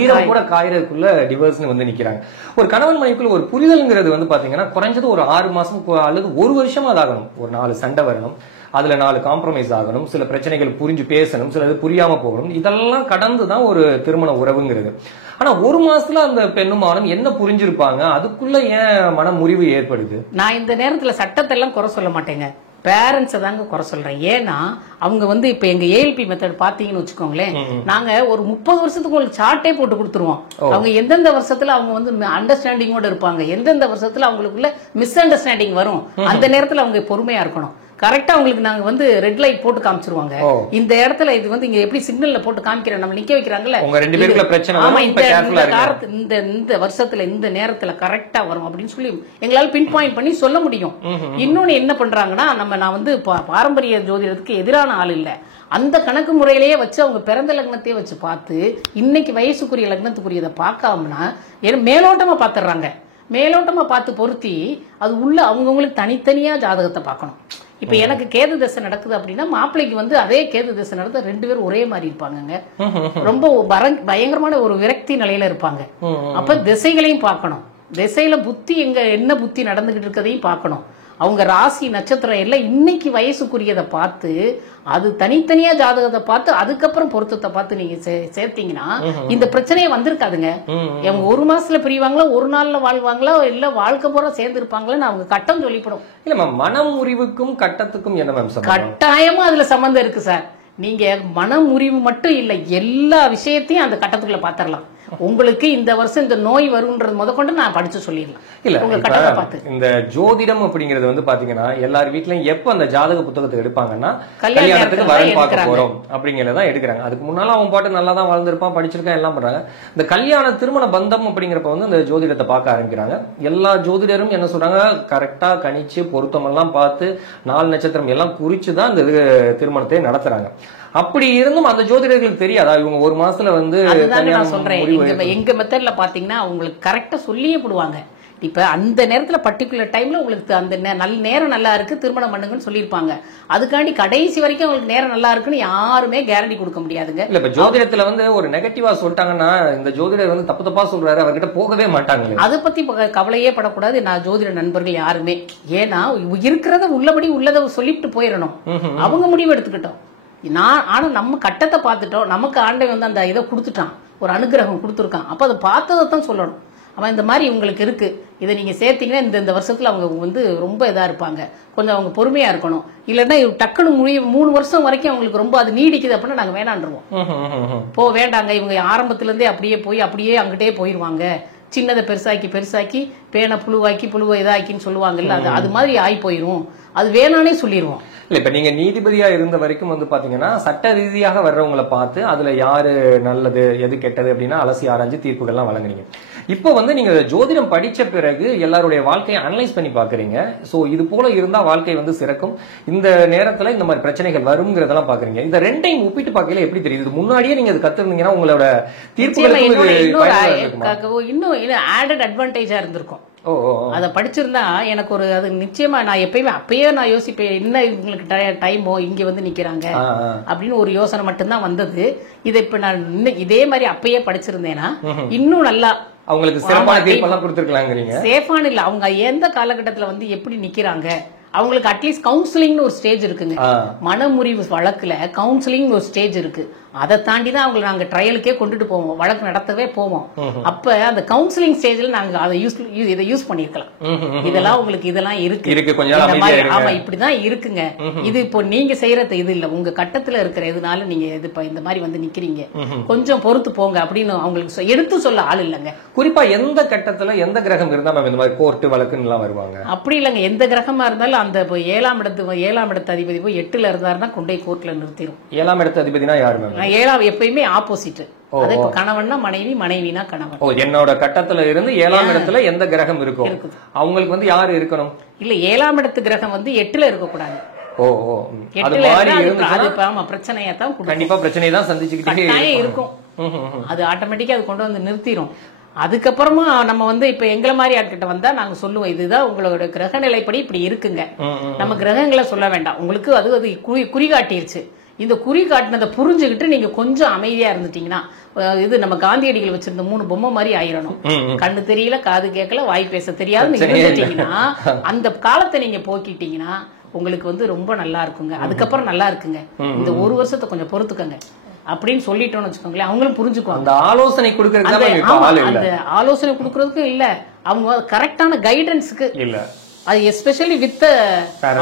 ஈரம் கூட காயறதுக்குள்ள டிவோர்ஸ்னு வந்து நிக்கிறாங்க. ஒரு கணவன் மனைவிக்குள்ள ஒரு புரிதல்ங்கிறது வந்து பாத்தீங்கன்னா குறைஞ்சது ஒரு 6 மாசம் அல்லது 1 வருஷமா ஆகணும். ஒரு 4 சண்டை வரணும், அதுல 4 காம்ப்ரமைஸ் ஆகணும், சில பிரச்சனைகள் புரிஞ்சு பேசணும், சிலது புரியாம போகணும். இதெல்லாம் கடந்துதான் ஒரு திருமண உறவுங்கிறது. ஆனா 1 மாசத்துல அந்த பெண்ணும் ஆணும் என்ன புரிஞ்சிருப்பாங்க, அதுக்குள்ள ஏன் மன முறிவு ஏற்படுது? நான் இந்த நேரத்துல சட்டத்தை எல்லாம் குறை சொல்ல மாட்டேங்க, பேரண்ட்ஸை தாங்க குறை சொல்றேன். ஏன்னா அவங்க வந்து இப்ப எங்க ஏஎல்பி மெத்தட் பாத்தீங்கன்னு வச்சுக்கோங்களேன், நாங்க ஒரு 30 வருஷத்துக்கு உங்களுக்கு சார்ட்டே போட்டு கொடுத்துருவோம். அவங்க எந்தெந்த வருஷத்துல அவங்க வந்து அண்டர்ஸ்டாண்டிங்கோட இருப்பாங்க, எந்தெந்த வருஷத்துல அவங்களுக்குள்ள மிஸ் அண்டர்ஸ்டாண்டிங் வரும், அந்த நேரத்துல அவங்க பொறுமையா இருக்கணும். கரெக்டா உங்களுக்கு நாங்க வந்து ரெட் லைட் போட்டு காமிச்சிருவாங்க. இந்த இடத்துல இது வந்து இங்க எப்படி சிக்னல்ல போட்டு காமிக்கிறோம், நம்ம நிக்க வைக்கிறாங்கல்ல, இந்த வருஷத்துல இந்த நேரத்துல கரெக்டா வரும் அப்படின்னு சொல்லி எங்களால பின் பாயிண்ட் பண்ணி சொல்ல முடியும். இன்னொன்னு என்ன பண்றாங்கன்னா, நான் வந்து பாரம்பரிய ஜோதிடத்துக்கு எதிரான ஆள் இல்ல, அந்த கணக்கு முறையிலேயே வச்சு அவங்க பிறந்த லக்னத்தையே வச்சு பார்த்து இன்னைக்கு வயசுக்குரிய லக்னத்துக்குரியதை பார்க்காமனா மேலோட்டமா பாத்துறாங்க. மேலோட்டமா பார்த்து பொருத்தி அது உள்ள அவங்கவுங்களுக்கு தனித்தனியா ஜாதகத்தை பார்க்கணும். இப்ப எனக்கு கேது தசை நடக்குது அப்படின்னா மாப்பிள்ளைக்கு வந்து அதே கேது தசை நடந்த 2 பேரும் ஒரே மாதிரி இருப்பாங்க, ரொம்ப பயங்கரமான ஒரு விரக்தி நிலையில இருப்பாங்க. அப்ப திசைகளையும் பார்க்கணும், திசையில புத்தி என்ன புத்தி நடந்துகிட்டு இருக்கதையும் பார்க்கணும். அவங்க ராசி நட்சத்திரம் எல்லாம் இன்னைக்கு வயசுக்குரியதை பார்த்து அது தனித்தனியா ஜாதகத்தை பார்த்து அதுக்கப்புறம் பொருத்தத்தை பார்த்து நீங்க சேர்த்தீங்கன்னா இந்த பிரச்சனையே வந்திருக்காதுங்க. அவங்க 1 மாசத்துல பிரிவாங்களா, 1 நாள்ல வாழ்வாங்களா, இல்ல வாழ்க்கை பூரா சேர்ந்து இருப்பாங்களா, அவங்க கட்டம் சொல்லிப்படும். இல்ல மேம், மன முறிவுக்கும் கட்டத்துக்கும் என்ன மேம்? கட்டாயமா அதுல சம்பந்தம் இருக்கு சார். நீங்க மன முறிவு மட்டும் இல்ல, எல்லா விஷயத்தையும் அந்த கட்டத்துக்குள்ள பாத்திரலாம். உங்களுக்கு இந்த வருஷம் இந்த நோய் வரும்ன்றது முதற்கொண்டு நான் படிச்சு சொல்லிடலாம். இல்ல இந்த ஜோதிடம் அப்படிங்கறது வந்து பாத்தீங்கன்னா எல்லார் வீட்லயும் எப்ப அந்த ஜாதக புத்தகத்தை எடுப்பாங்கன்னா கல்யாணத்துக்கு வரன் பார்க்க போறோம் அப்படிங்கறதான் எடுக்கிறாங்க. அதுக்கு முன்னால அவன் பாட்டு நல்லா தான் வாழ்ந்திருப்பான், படிச்சிருக்கான், எல்லாம் பண்றாங்க. இந்த கல்யாண திருமண பந்தம் அப்படிங்கிறப்ப வந்து இந்த ஜோதிடத்தை பார்க்க ஆரம்பிக்கிறாங்க. எல்லா ஜோதிடரும் என்ன சொல்றாங்க, கரெக்டா கணிச்சு பொருத்தம் எல்லாம் பார்த்து 4 நட்சத்திரம் எல்லாம் குறிச்சுதான் இந்த திருமணத்தை நடத்துறாங்க. அப்படி இருந்தும் அந்த ஜோதிடர்களுக்கு தெரியாதா இவங்க 1 மாசத்துல வந்து நான் சொல்றேன். எங்க மெத்தட்ல பாத்தீங்கன்னா அவங்களுக்கு கரெக்டா சொல்லியே போடுவாங்க. இப்ப அந்த நேரத்துல பர்டிகுலர் டைம்ல உங்களுக்கு அந்த நல்ல நேரம் நல்லா இருக்கு திருமணம் பண்ணுங்கன்னு சொல்லியிருப்பாங்க. அதுக்காண்டி கடைசி வரைக்கும் உங்களுக்கு நேரம் நல்லா இருக்குன்னு யாருமே கேரண்டி கொடுக்க முடியாதுங்க. இல்ல இப்ப ஜோதிடத்துல வந்து ஒரு நெகட்டிவா சொல்லிட்டாங்கன்னா இந்த ஜோதிடர் வந்து தப்பு தப்பா சொல்றாரு அவர்கிட்ட போகவே மாட்டாங்க. அதை பத்தி கவலையே படக்கூடாது நான் ஜோதிட நண்பர்கள் யாருமே. ஏன்னா இருக்கிறத உள்ளபடி உள்ளதை சொல்லிட்டு போயிடணும். அவங்க முடிவு எடுத்துக்கிட்டோம். ஆனா நம்ம கட்டத்தை பார்த்துட்டோம். நமக்கு ஆண்டை வந்து அந்த இதை கொடுத்துட்டான், ஒரு அனுகிரகம் கொடுத்துருக்கான். அப்ப அதை பார்த்ததை தான் சொல்லணும். அவன் இந்த மாதிரி உங்களுக்கு இருக்கு, இதை நீங்க சேர்த்தீங்கன்னா இந்த வருஷத்துல அவங்க வந்து ரொம்ப இதா இருப்பாங்க, கொஞ்சம் அவங்க பொறுமையா இருக்கணும். இல்லைன்னா டக்குனு 3 வருஷம் வரைக்கும் அவங்களுக்கு ரொம்ப அது நீடிக்குது அப்படின்னா நாங்க வேணான்றோம். வேண்டாங்க, இவங்க ஆரம்பத்துல இருந்தே அப்படியே அங்கிட்டே போயிருவாங்க. சின்னதை பெருசாக்கி பேனை புழுவை இதாக்கின்னு சொல்லுவாங்கல்ல, அது மாதிரி ஆகி போயிரும். அது வேணானே சொல்லிடுவோம். இல்ல இப்ப நீங்க நீதிபதியா இருந்த வரைக்கும் வந்து பாத்தீங்கன்னா சட்ட ரீதியாக வர்றவங்களை பார்த்து அதுல யாரு நல்லது எது கெட்டது அப்படின்னா அலசி ஆராய்ஞ்சு தீர்ப்புகள்லாம் வழங்குறீங்க. இப்போ வந்து நீங்க ஜோதிடம் படிச்ச பிறகு எல்லாருடைய வாழ்க்கையை அனலைஸ் பண்ணி பாக்குறீங்க. சோ இது போல இருந்தா வாழ்க்கை வந்து சிறக்கும், இந்த நேரத்துல இந்த மாதிரி பிரச்சனைகள் வருங்கிறதெல்லாம் பாக்குறீங்க. இந்த ரெண்டையும் ஒப்பிட்டு பார்க்கல எப்படி தெரியுது? முன்னாடியே நீங்க அது கத்துருந்தீங்கன்னா உங்களோட தீர்ப்புகளுக்கு இன்னும் ஆடட் அட்வான்டேஜா இருந்திருக்கும். அதை படிச்சிருந்தா எனக்கு ஒரு அது நிச்சயமா நான் எப்பயுமே அப்பயே நான் யோசிப்பேன், என்ன இவங்களுக்கு டைமோ இங்க வந்து நிக்கிறாங்க அப்படின்னு ஒரு யோசனை மட்டும்தான் வந்தது. இதை இப்ப நான் இதே மாதிரி அப்பயே படிச்சிருந்தேன்னா இன்னும் நல்லா அவங்களுக்கு சிறப்பான தீர்ப்பெல்லாம் கொடுத்திருக்கலாம்ங்கறீங்க. சேஃபான இல்ல, அவங்க எந்த காலகட்டத்துல வந்து எப்படி நிக்கிறாங்க, அவங்களுக்கு அட்லீஸ்ட் கவுன்சிலிங்னு ஒரு ஸ்டேஜ் இருக்குங்க. மனமுறிவு வழக்குல கவுன்சிலிங் ஒரு ஸ்டேஜ் இருக்கு. அதை தாண்டி தான் அவங்களை நாங்க ட்ரையலுக்கே கொண்டுட்டு போவோம், வழக்கு நடத்தவே போவோம். அப்ப அந்த கவுன்சிலிங் ஸ்டேஜ்ல நாங்க அதை யூஸ் பண்ணிருக்கலாம். இதெல்லாம் உங்களுக்கு இதெல்லாம் இருக்கு, ஆமா இப்படிதான் இருக்குங்க. இது இப்போ நீங்க செய்யறது இது இல்ல, உங்க கட்டத்துல இருக்கிற இதனால நீங்க இந்த மாதிரி வந்து நிக்கிறீங்க, கொஞ்சம் பொறுத்து போங்க அப்படின்னு அவங்களுக்கு எடுத்து சொல்ல ஆள் இல்லைங்க. குறிப்பா எந்த கட்டத்துல எந்த கிரகம் இருந்தா இந்த மாதிரி கோர்ட்டு வழக்குன்னு எல்லாம் வருவாங்க? அப்படி இல்லைங்க, எந்த கிரகமா இருந்தாலும் அந்த 7ஆம் இடத்து அதிபதி போய் 8ல இருந்தாருன்னா கொண்டே கோர்ட்ல நிறுத்திடும். 7ஆம் இடத்து அதிபதினா யாரு? 7ஆம் எப்பயுமே ஆப்போசிட். அதே கணவன்னா மனைவினா கணவன். என்னோட கட்டத்துல இருந்து 7ஆம் இடத்துல எந்த கிரகம் இருக்கும் அவங்களுக்கு வந்து யாரு இருக்கணும்? இல்ல 7ஆம் இடத்து கிரகம் வந்து 8ல இருக்க கூடாது. பிரச்சனையா தான் கண்டிப்பா பிரச்சனையை தான் சந்திச்சுக்கிட்டே இருக்கும். அது ஆட்டோமேட்டிக்கா அது கொண்டு வந்து நிறுத்திடும். அதுக்கப்புறமா நம்ம வந்து இப்ப எங்களை மாதிரி ஆட்கிட்ட வந்தா நாங்க சொல்லுவோம், இதுதான் உங்களோட கிரக நிலைப்படி இப்படி இருக்குங்க. நம்ம கிரகங்களை சொல்ல வேண்டாம், உங்களுக்கு அது குறிகாட்டிருச்சு. இந்த குறி காட்டினதை புரிஞ்சுக்கிட்டு நீங்க கொஞ்சம் அமைதியா இருந்துட்டீங்கன்னா, இது நம்ம காந்தியடிகள் வச்சிருந்த 3 பொம்மை மாதிரி ஆயிரணும். கண்ணு தெரியல, காது கேட்கல, வாய் பேச தெரியாது இருந்துட்டீங்கன்னா, அந்த காலத்தை நீங்க போக்கிட்டீங்கன்னா உங்களுக்கு வந்து ரொம்ப நல்லா இருக்குங்க. அதுக்கப்புறம் நல்லா இருக்குங்க, இந்த 1 வருஷத்தை கொஞ்சம் பொறுத்துக்கங்க அப்படின்னு சொல்லிட்டோம்னு வச்சுக்கோங்களேன், அவங்களும் புரிஞ்சுக்குவாங்க. அந்த ஆலோசனை கொடுக்கறதுக்கு இல்ல, அவங்க கரெக்டான கைடன்ஸுக்கு இல்ல, அது எஸ்பெஷலி வித்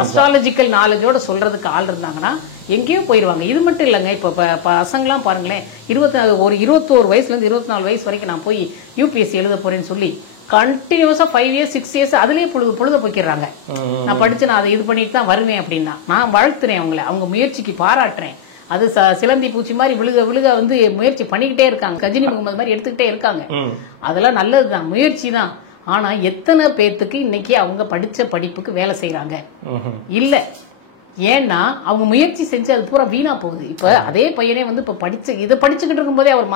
அஸ்ட்ராலஜிக்கல் நாலேஜோட சொல்றதுக்கு ஆள் இருந்தாங்கன்னா எங்கேயோ போயிருவாங்க. இது மட்டும் இல்லைங்க, இப்ப பசங்களாம் பாருங்களேன், 21 வயசுல இருந்து 24 வயசு வரைக்கும் நான் போய் யூபிஎஸ்சி எழுத போறேன்னு சொல்லி கண்டினியூஸா 5 இயர்ஸ் 6 இயர்ஸ் அதுலயே பொழுத போய்க்கிறாங்க. நான் படிச்சு நான் அதை இது பண்ணிட்டு தான் வருவேன் அப்படின்னா நான் வாழ்த்துறேன் அவங்களை, அவங்க முயற்சிக்கு பாராட்டுறேன். அது சிலந்தி பூச்சி மாதிரி விழுக வந்து முயற்சி பண்ணிக்கிட்டே இருக்காங்க, கஜினி முகமது மாதிரி எடுத்துக்கிட்டே இருக்காங்க. அதெல்லாம் நல்லதுதான், முயற்சி தான். ஆனா எத்தனை பேர்த்துக்கு இன்னைக்கு அவங்க படிச்ச படிப்புக்கு வேலை செய்யறாங்க இல்ல? ஏன்னா அவங்க முயற்சி செஞ்சு அது பூரா வீணா போகுது. இப்ப அதே பையனே வந்து இப்ப இதை படிச்சுக்கிட்டு இருக்கும் போதே அவர்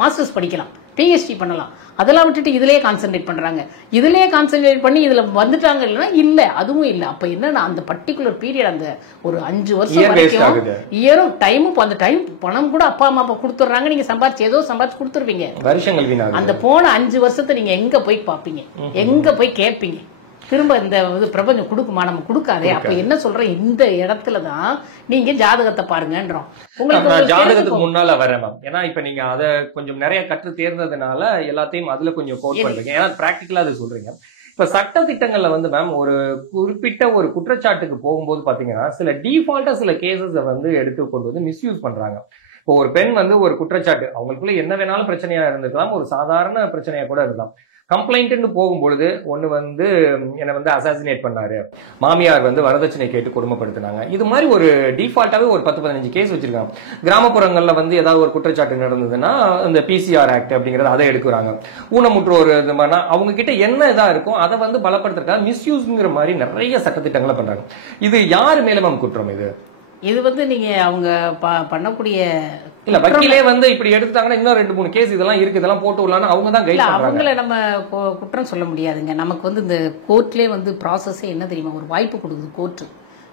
மாஸ்டர்ஸ் படிக்கலாம், பிஹெச்டி பண்ணலாம். அதெல்லாம் விட்டுட்டு இதுலயே கான்சென்ட்ரேட் பண்றாங்க. இதுலயே கான்சென்ட்ரேட் பண்ணி இதுல வந்துட்டாங்க இல்லைன்னா இல்ல, அதுவும் இல்ல. அப்ப என்னன்னா அந்த பர்டிகுலர் பீரியட், அந்த ஒரு 5 வருஷம் வரைக்கும் இயரும் டைமும், அந்த டைம் பணம் கூட அப்பா அம்மா கொடுத்துட்றாங்க, நீங்க சம்பாதிச்சு கொடுத்துருவீங்க. அந்த போன 5 வருஷத்தை நீங்க எங்க போய் பாப்பீங்க, எங்க போய் கேட்பீங்க? திரும்ப இந்த பிரபஞ்சம் கொடுக்குமா? நம்ம கொடுக்காதே. அப்ப என்ன சொல்றேன், இந்த இடத்துலதான் நீங்க ஜாதகத்தை பாருங்கன்றோம். உங்களுக்கு ஜாதகத்துக்கு முன்னால வரேன் மேம், ஏன்னா இப்ப நீங்க அதை கொஞ்சம் நிறைய கற்று தேர்ந்ததுனால எல்லாத்தையும் அதுல கொஞ்சம் கோட் பண்றீங்க, ஏன்னா பிராக்டிகலா அது சொல்றீங்க. இப்ப சட்ட திட்டங்கள்ல வந்து மேம் ஒரு குறிப்பிட்ட ஒரு குற்றச்சாட்டுக்கு போகும்போது பாத்தீங்கன்னா சில டிஃபால்ட்டா சில கேசஸ் வந்து எடுத்து கொண்டு வந்து மிஸ்யூஸ் பண்றாங்க. இப்போ ஒரு பெண் வந்து ஒரு குற்றச்சாட்டு, அவங்களுக்குள்ள என்ன வேணாலும் பிரச்சனையா இருந்துக்கலாம், ஒரு சாதாரண பிரச்சனையா கூட இருக்கலாம். கம்ப்ளைண்ட்னு போகும்பொழுது ஒண்ணு வந்து என்னை வந்து அசாசினேட் பண்ணாரு, மாமியார் வந்து வரதட்சணை கேட்டு கொடுமைப்படுத்தினாங்க, இது மாதிரி ஒரு டிஃபால்ட்டாவே ஒரு 10-15 கேஸ் வச்சிருக்காங்க. கிராமப்புறங்கள்ல வந்து ஏதாவது ஒரு குற்றச்சாட்டு நடந்ததுன்னா இந்த பிசிஆர் ஆக்ட் அப்படிங்கறது அதை எடுக்கிறாங்க. ஊனமுற்றோர் இது மாதிரினா அவங்க கிட்ட என்ன இதா இருக்கும் அதை வந்து பலப்படுத்துறதுக்காக மிஸ்யூஸ்ங்கிற மாதிரி நிறைய சட்டத்திட்டங்களை பண்றாங்க. இது யாரு மேல மேம் குற்றம்? இது இது வந்து நீங்க அவங்க பண்ணக்கூடிய இல்ல வக்கீலே வந்து இப்படி எடுத்தாங்கன்னா இன்னும் 2-3 கேஸ் இதெல்லாம் இருக்கு, இதெல்லாம் போட்டு விடலாம்னு அவங்க தான் கைட் பண்றாங்க. அவங்கள நம்ம குற்றம் சொல்ல முடியாதுங்க. நமக்கு வந்து இந்த கோர்ட்லயே வந்து ப்ராசஸே என்ன தெரியுமா, ஒரு வாய்ப்பு கொடுக்குது கோர்ட்.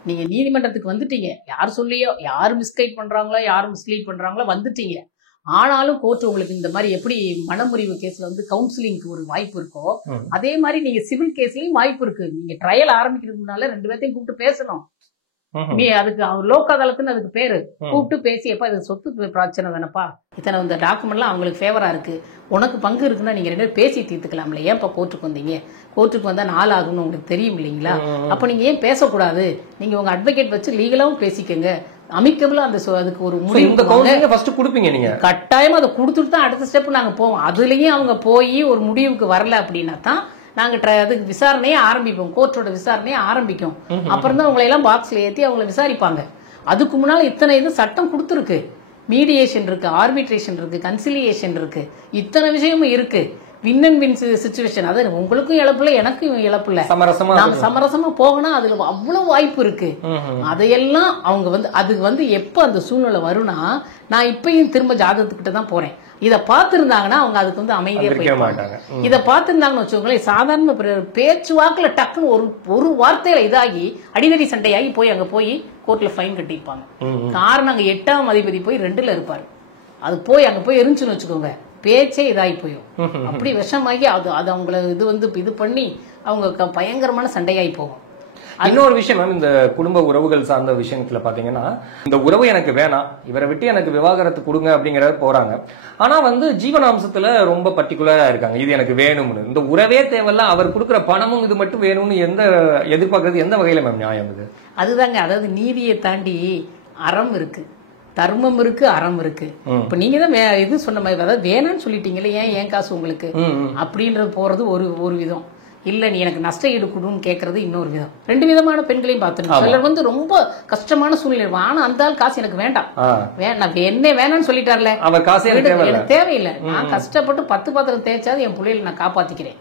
நீங்க நீதிமன்றத்துக்கு வந்துட்டீங்க, யார் சொல்லியோ, யார் மிஸ்கைட் பண்றாங்களோ, யார் மிஸ்லீட் பண்றாங்களோ வந்துட்டீங்க. ஆனாலும் கோர்ட் உங்களுக்கு இந்த மாதிரி எப்படி மனமுறிவு கேஸ்ல வந்து கவுன்சிலிங்க்கு ஒரு வாய்ப்பு இருக்கோ, அதே மாதிரி நீங்க சிவில் கேஸ்லயும் வாய்ப்பு இருக்கு. நீங்க ட்ரையல் ஆரம்பிக்கிறதுக்கு முன்னால 2 பேர்த்தையும் கூப்பிட்டு பேசணும். அதுக்கு லோக் அதாலத்துன்னு அதுக்கு பேரு. கூப்பிட்டு பேசியப்பா இது சொத்து பிரச்சனை தானப்பா, இத்தனை இந்த டாக்குமெண்ட்லாம் அவங்களுக்கு ஃபேவரா இருக்கு, உனக்கு பங்கு இருக்குன்னா நீங்க 2 பேரும் பேசி தீர்த்துக்கலாம்ல, ஏன்ப்பா கோர்ட்டுக்கு வந்தீங்க, கோர்ட்டுக்கு வந்தா 4 ஆகும்னு உங்களுக்கு தெரியும் இல்லைங்களா, அப்ப நீங்க ஏன் பேசக்கூடாது, நீங்க உங்க அட்வொகேட் வச்சு லீகலாவும் பேசிக்கங்க, அமிக்கபிளா அந்த அதுக்கு ஒரு முடிவு கொடுப்பீங்க. நீங்க கட்டாயமா அதை கொடுத்துட்டு தான் அடுத்த ஸ்டெப் நாங்க போவோம். அதுலயும் அவங்க போய் ஒரு முடிவுக்கு வரல அப்படின்னா தான் நாங்க அதுக்கு விசாரணையே ஆரம்பிப்போம். கோர்ட்டோட விசாரணையே ஆரம்பிக்கும். அப்புறம் தான் உங்களை எல்லாம் பாக்ஸ்ல ஏத்தி அவங்களை விசாரிப்பாங்க. அதுக்கு முன்னால இத்தனை இது சட்டம் கொடுத்துருக்கு. மீடியேஷன் இருக்கு, ஆர்பிட்ரேஷன் இருக்கு, கன்சிலியேஷன் இருக்கு, இத்தனை விஷயமும் இருக்கு. Win and win situation. அது உங்களுக்கும் இழப்பு இல்லை, எனக்கும் இழப்பு இல்லை, நாம சமரசமா போகணும். அதுல அவ்வளவு வாய்ப்பு இருக்கு. அதையெல்லாம் அவங்க வந்து அதுக்கு வந்து எப்ப அந்த சூழ்நிலை வரும்னா, நான் இப்பயும் திரும்ப ஜாதகத்துக்கிட்ட தான் போறேன். இதை பார்த்திருந்தாங்கன்னா அவங்க அதுக்கு வந்து அமைதியா போய் மாட்டாங்க. இதை பார்த்திருந்தாங்கன்னு வச்சுக்கோங்களேன், சாதாரண பேச்சுவாக்குல டக்குன்னு ஒரு வார்த்தையில இதாகி அடிதடி சண்டையாகி போய் அங்க போய் கோர்ட்ல ஃபைன் கட்டிப்பாங்க. காரணம் அங்க 8ஆம் அதிபதி போய் 2ல இருப்பாரு. அது போய் அங்க போய் இருந்துச்சுன்னு வச்சுக்கோங்க, பேச்சே இதாகி போயிடும். அப்படி விஷமாகி அது அவங்களை இது பண்ணி அவங்க பயங்கரமான சண்டையாகி போகும். இன்னொரு விஷயம் மேம், இந்த குடும்ப உறவுகள் சார்ந்த விஷயத்துல பாத்தீங்கன்னா, இந்த உறவு எனக்கு வேணாம், இவரை விட்டு எனக்கு விவாகரத்து கொடுங்க அப்படிங்கறத போறாங்க. ஆனா வந்து ஜீவனாம்சத்துல ரொம்ப பர்டிகுலரா இருக்காங்க, இது எனக்கு வேணும்னு. இந்த உறவே தேவையில்ல, அவர் கொடுக்குற பணமும் இது மட்டும் வேணும்னு எதிர்பார்க்கறது எந்த வகையில மேம் நியாயம் இது? அதுதாங்க, அதாவது நீதியை தாண்டி அறம் இருக்கு, தர்மம் இருக்கு, அறம் இருக்கு. இப்ப நீங்க தான் இது சொன்ன மாதிரி, அதாவது வேணான்னு சொல்லிட்டீங்களே, ஏன் காசு உங்களுக்கு அப்படின்றது போறது ஒரு விதம். இல்ல நீ எனக்கு நஷ்ட ஈடு கொடுன்னு கேட்கறது இன்னொரு விதம். 2 விதமான பெண்களையும் பார்த்துருக்கோம். சிலர் வந்து ரொம்ப கஷ்டமான சூழ்நிலை, ஆனா அந்த ஆள் காசு எனக்கு வேண்டாம், என்ன வேணாம்னு சொல்லிட்டார்ல, எனக்கு தேவையில்லை, நான் கஷ்டப்பட்டு 10 பாத்திரம் தேய்ச்சாது என் பிள்ளைகளை நான் காப்பாத்திக்கிறேன்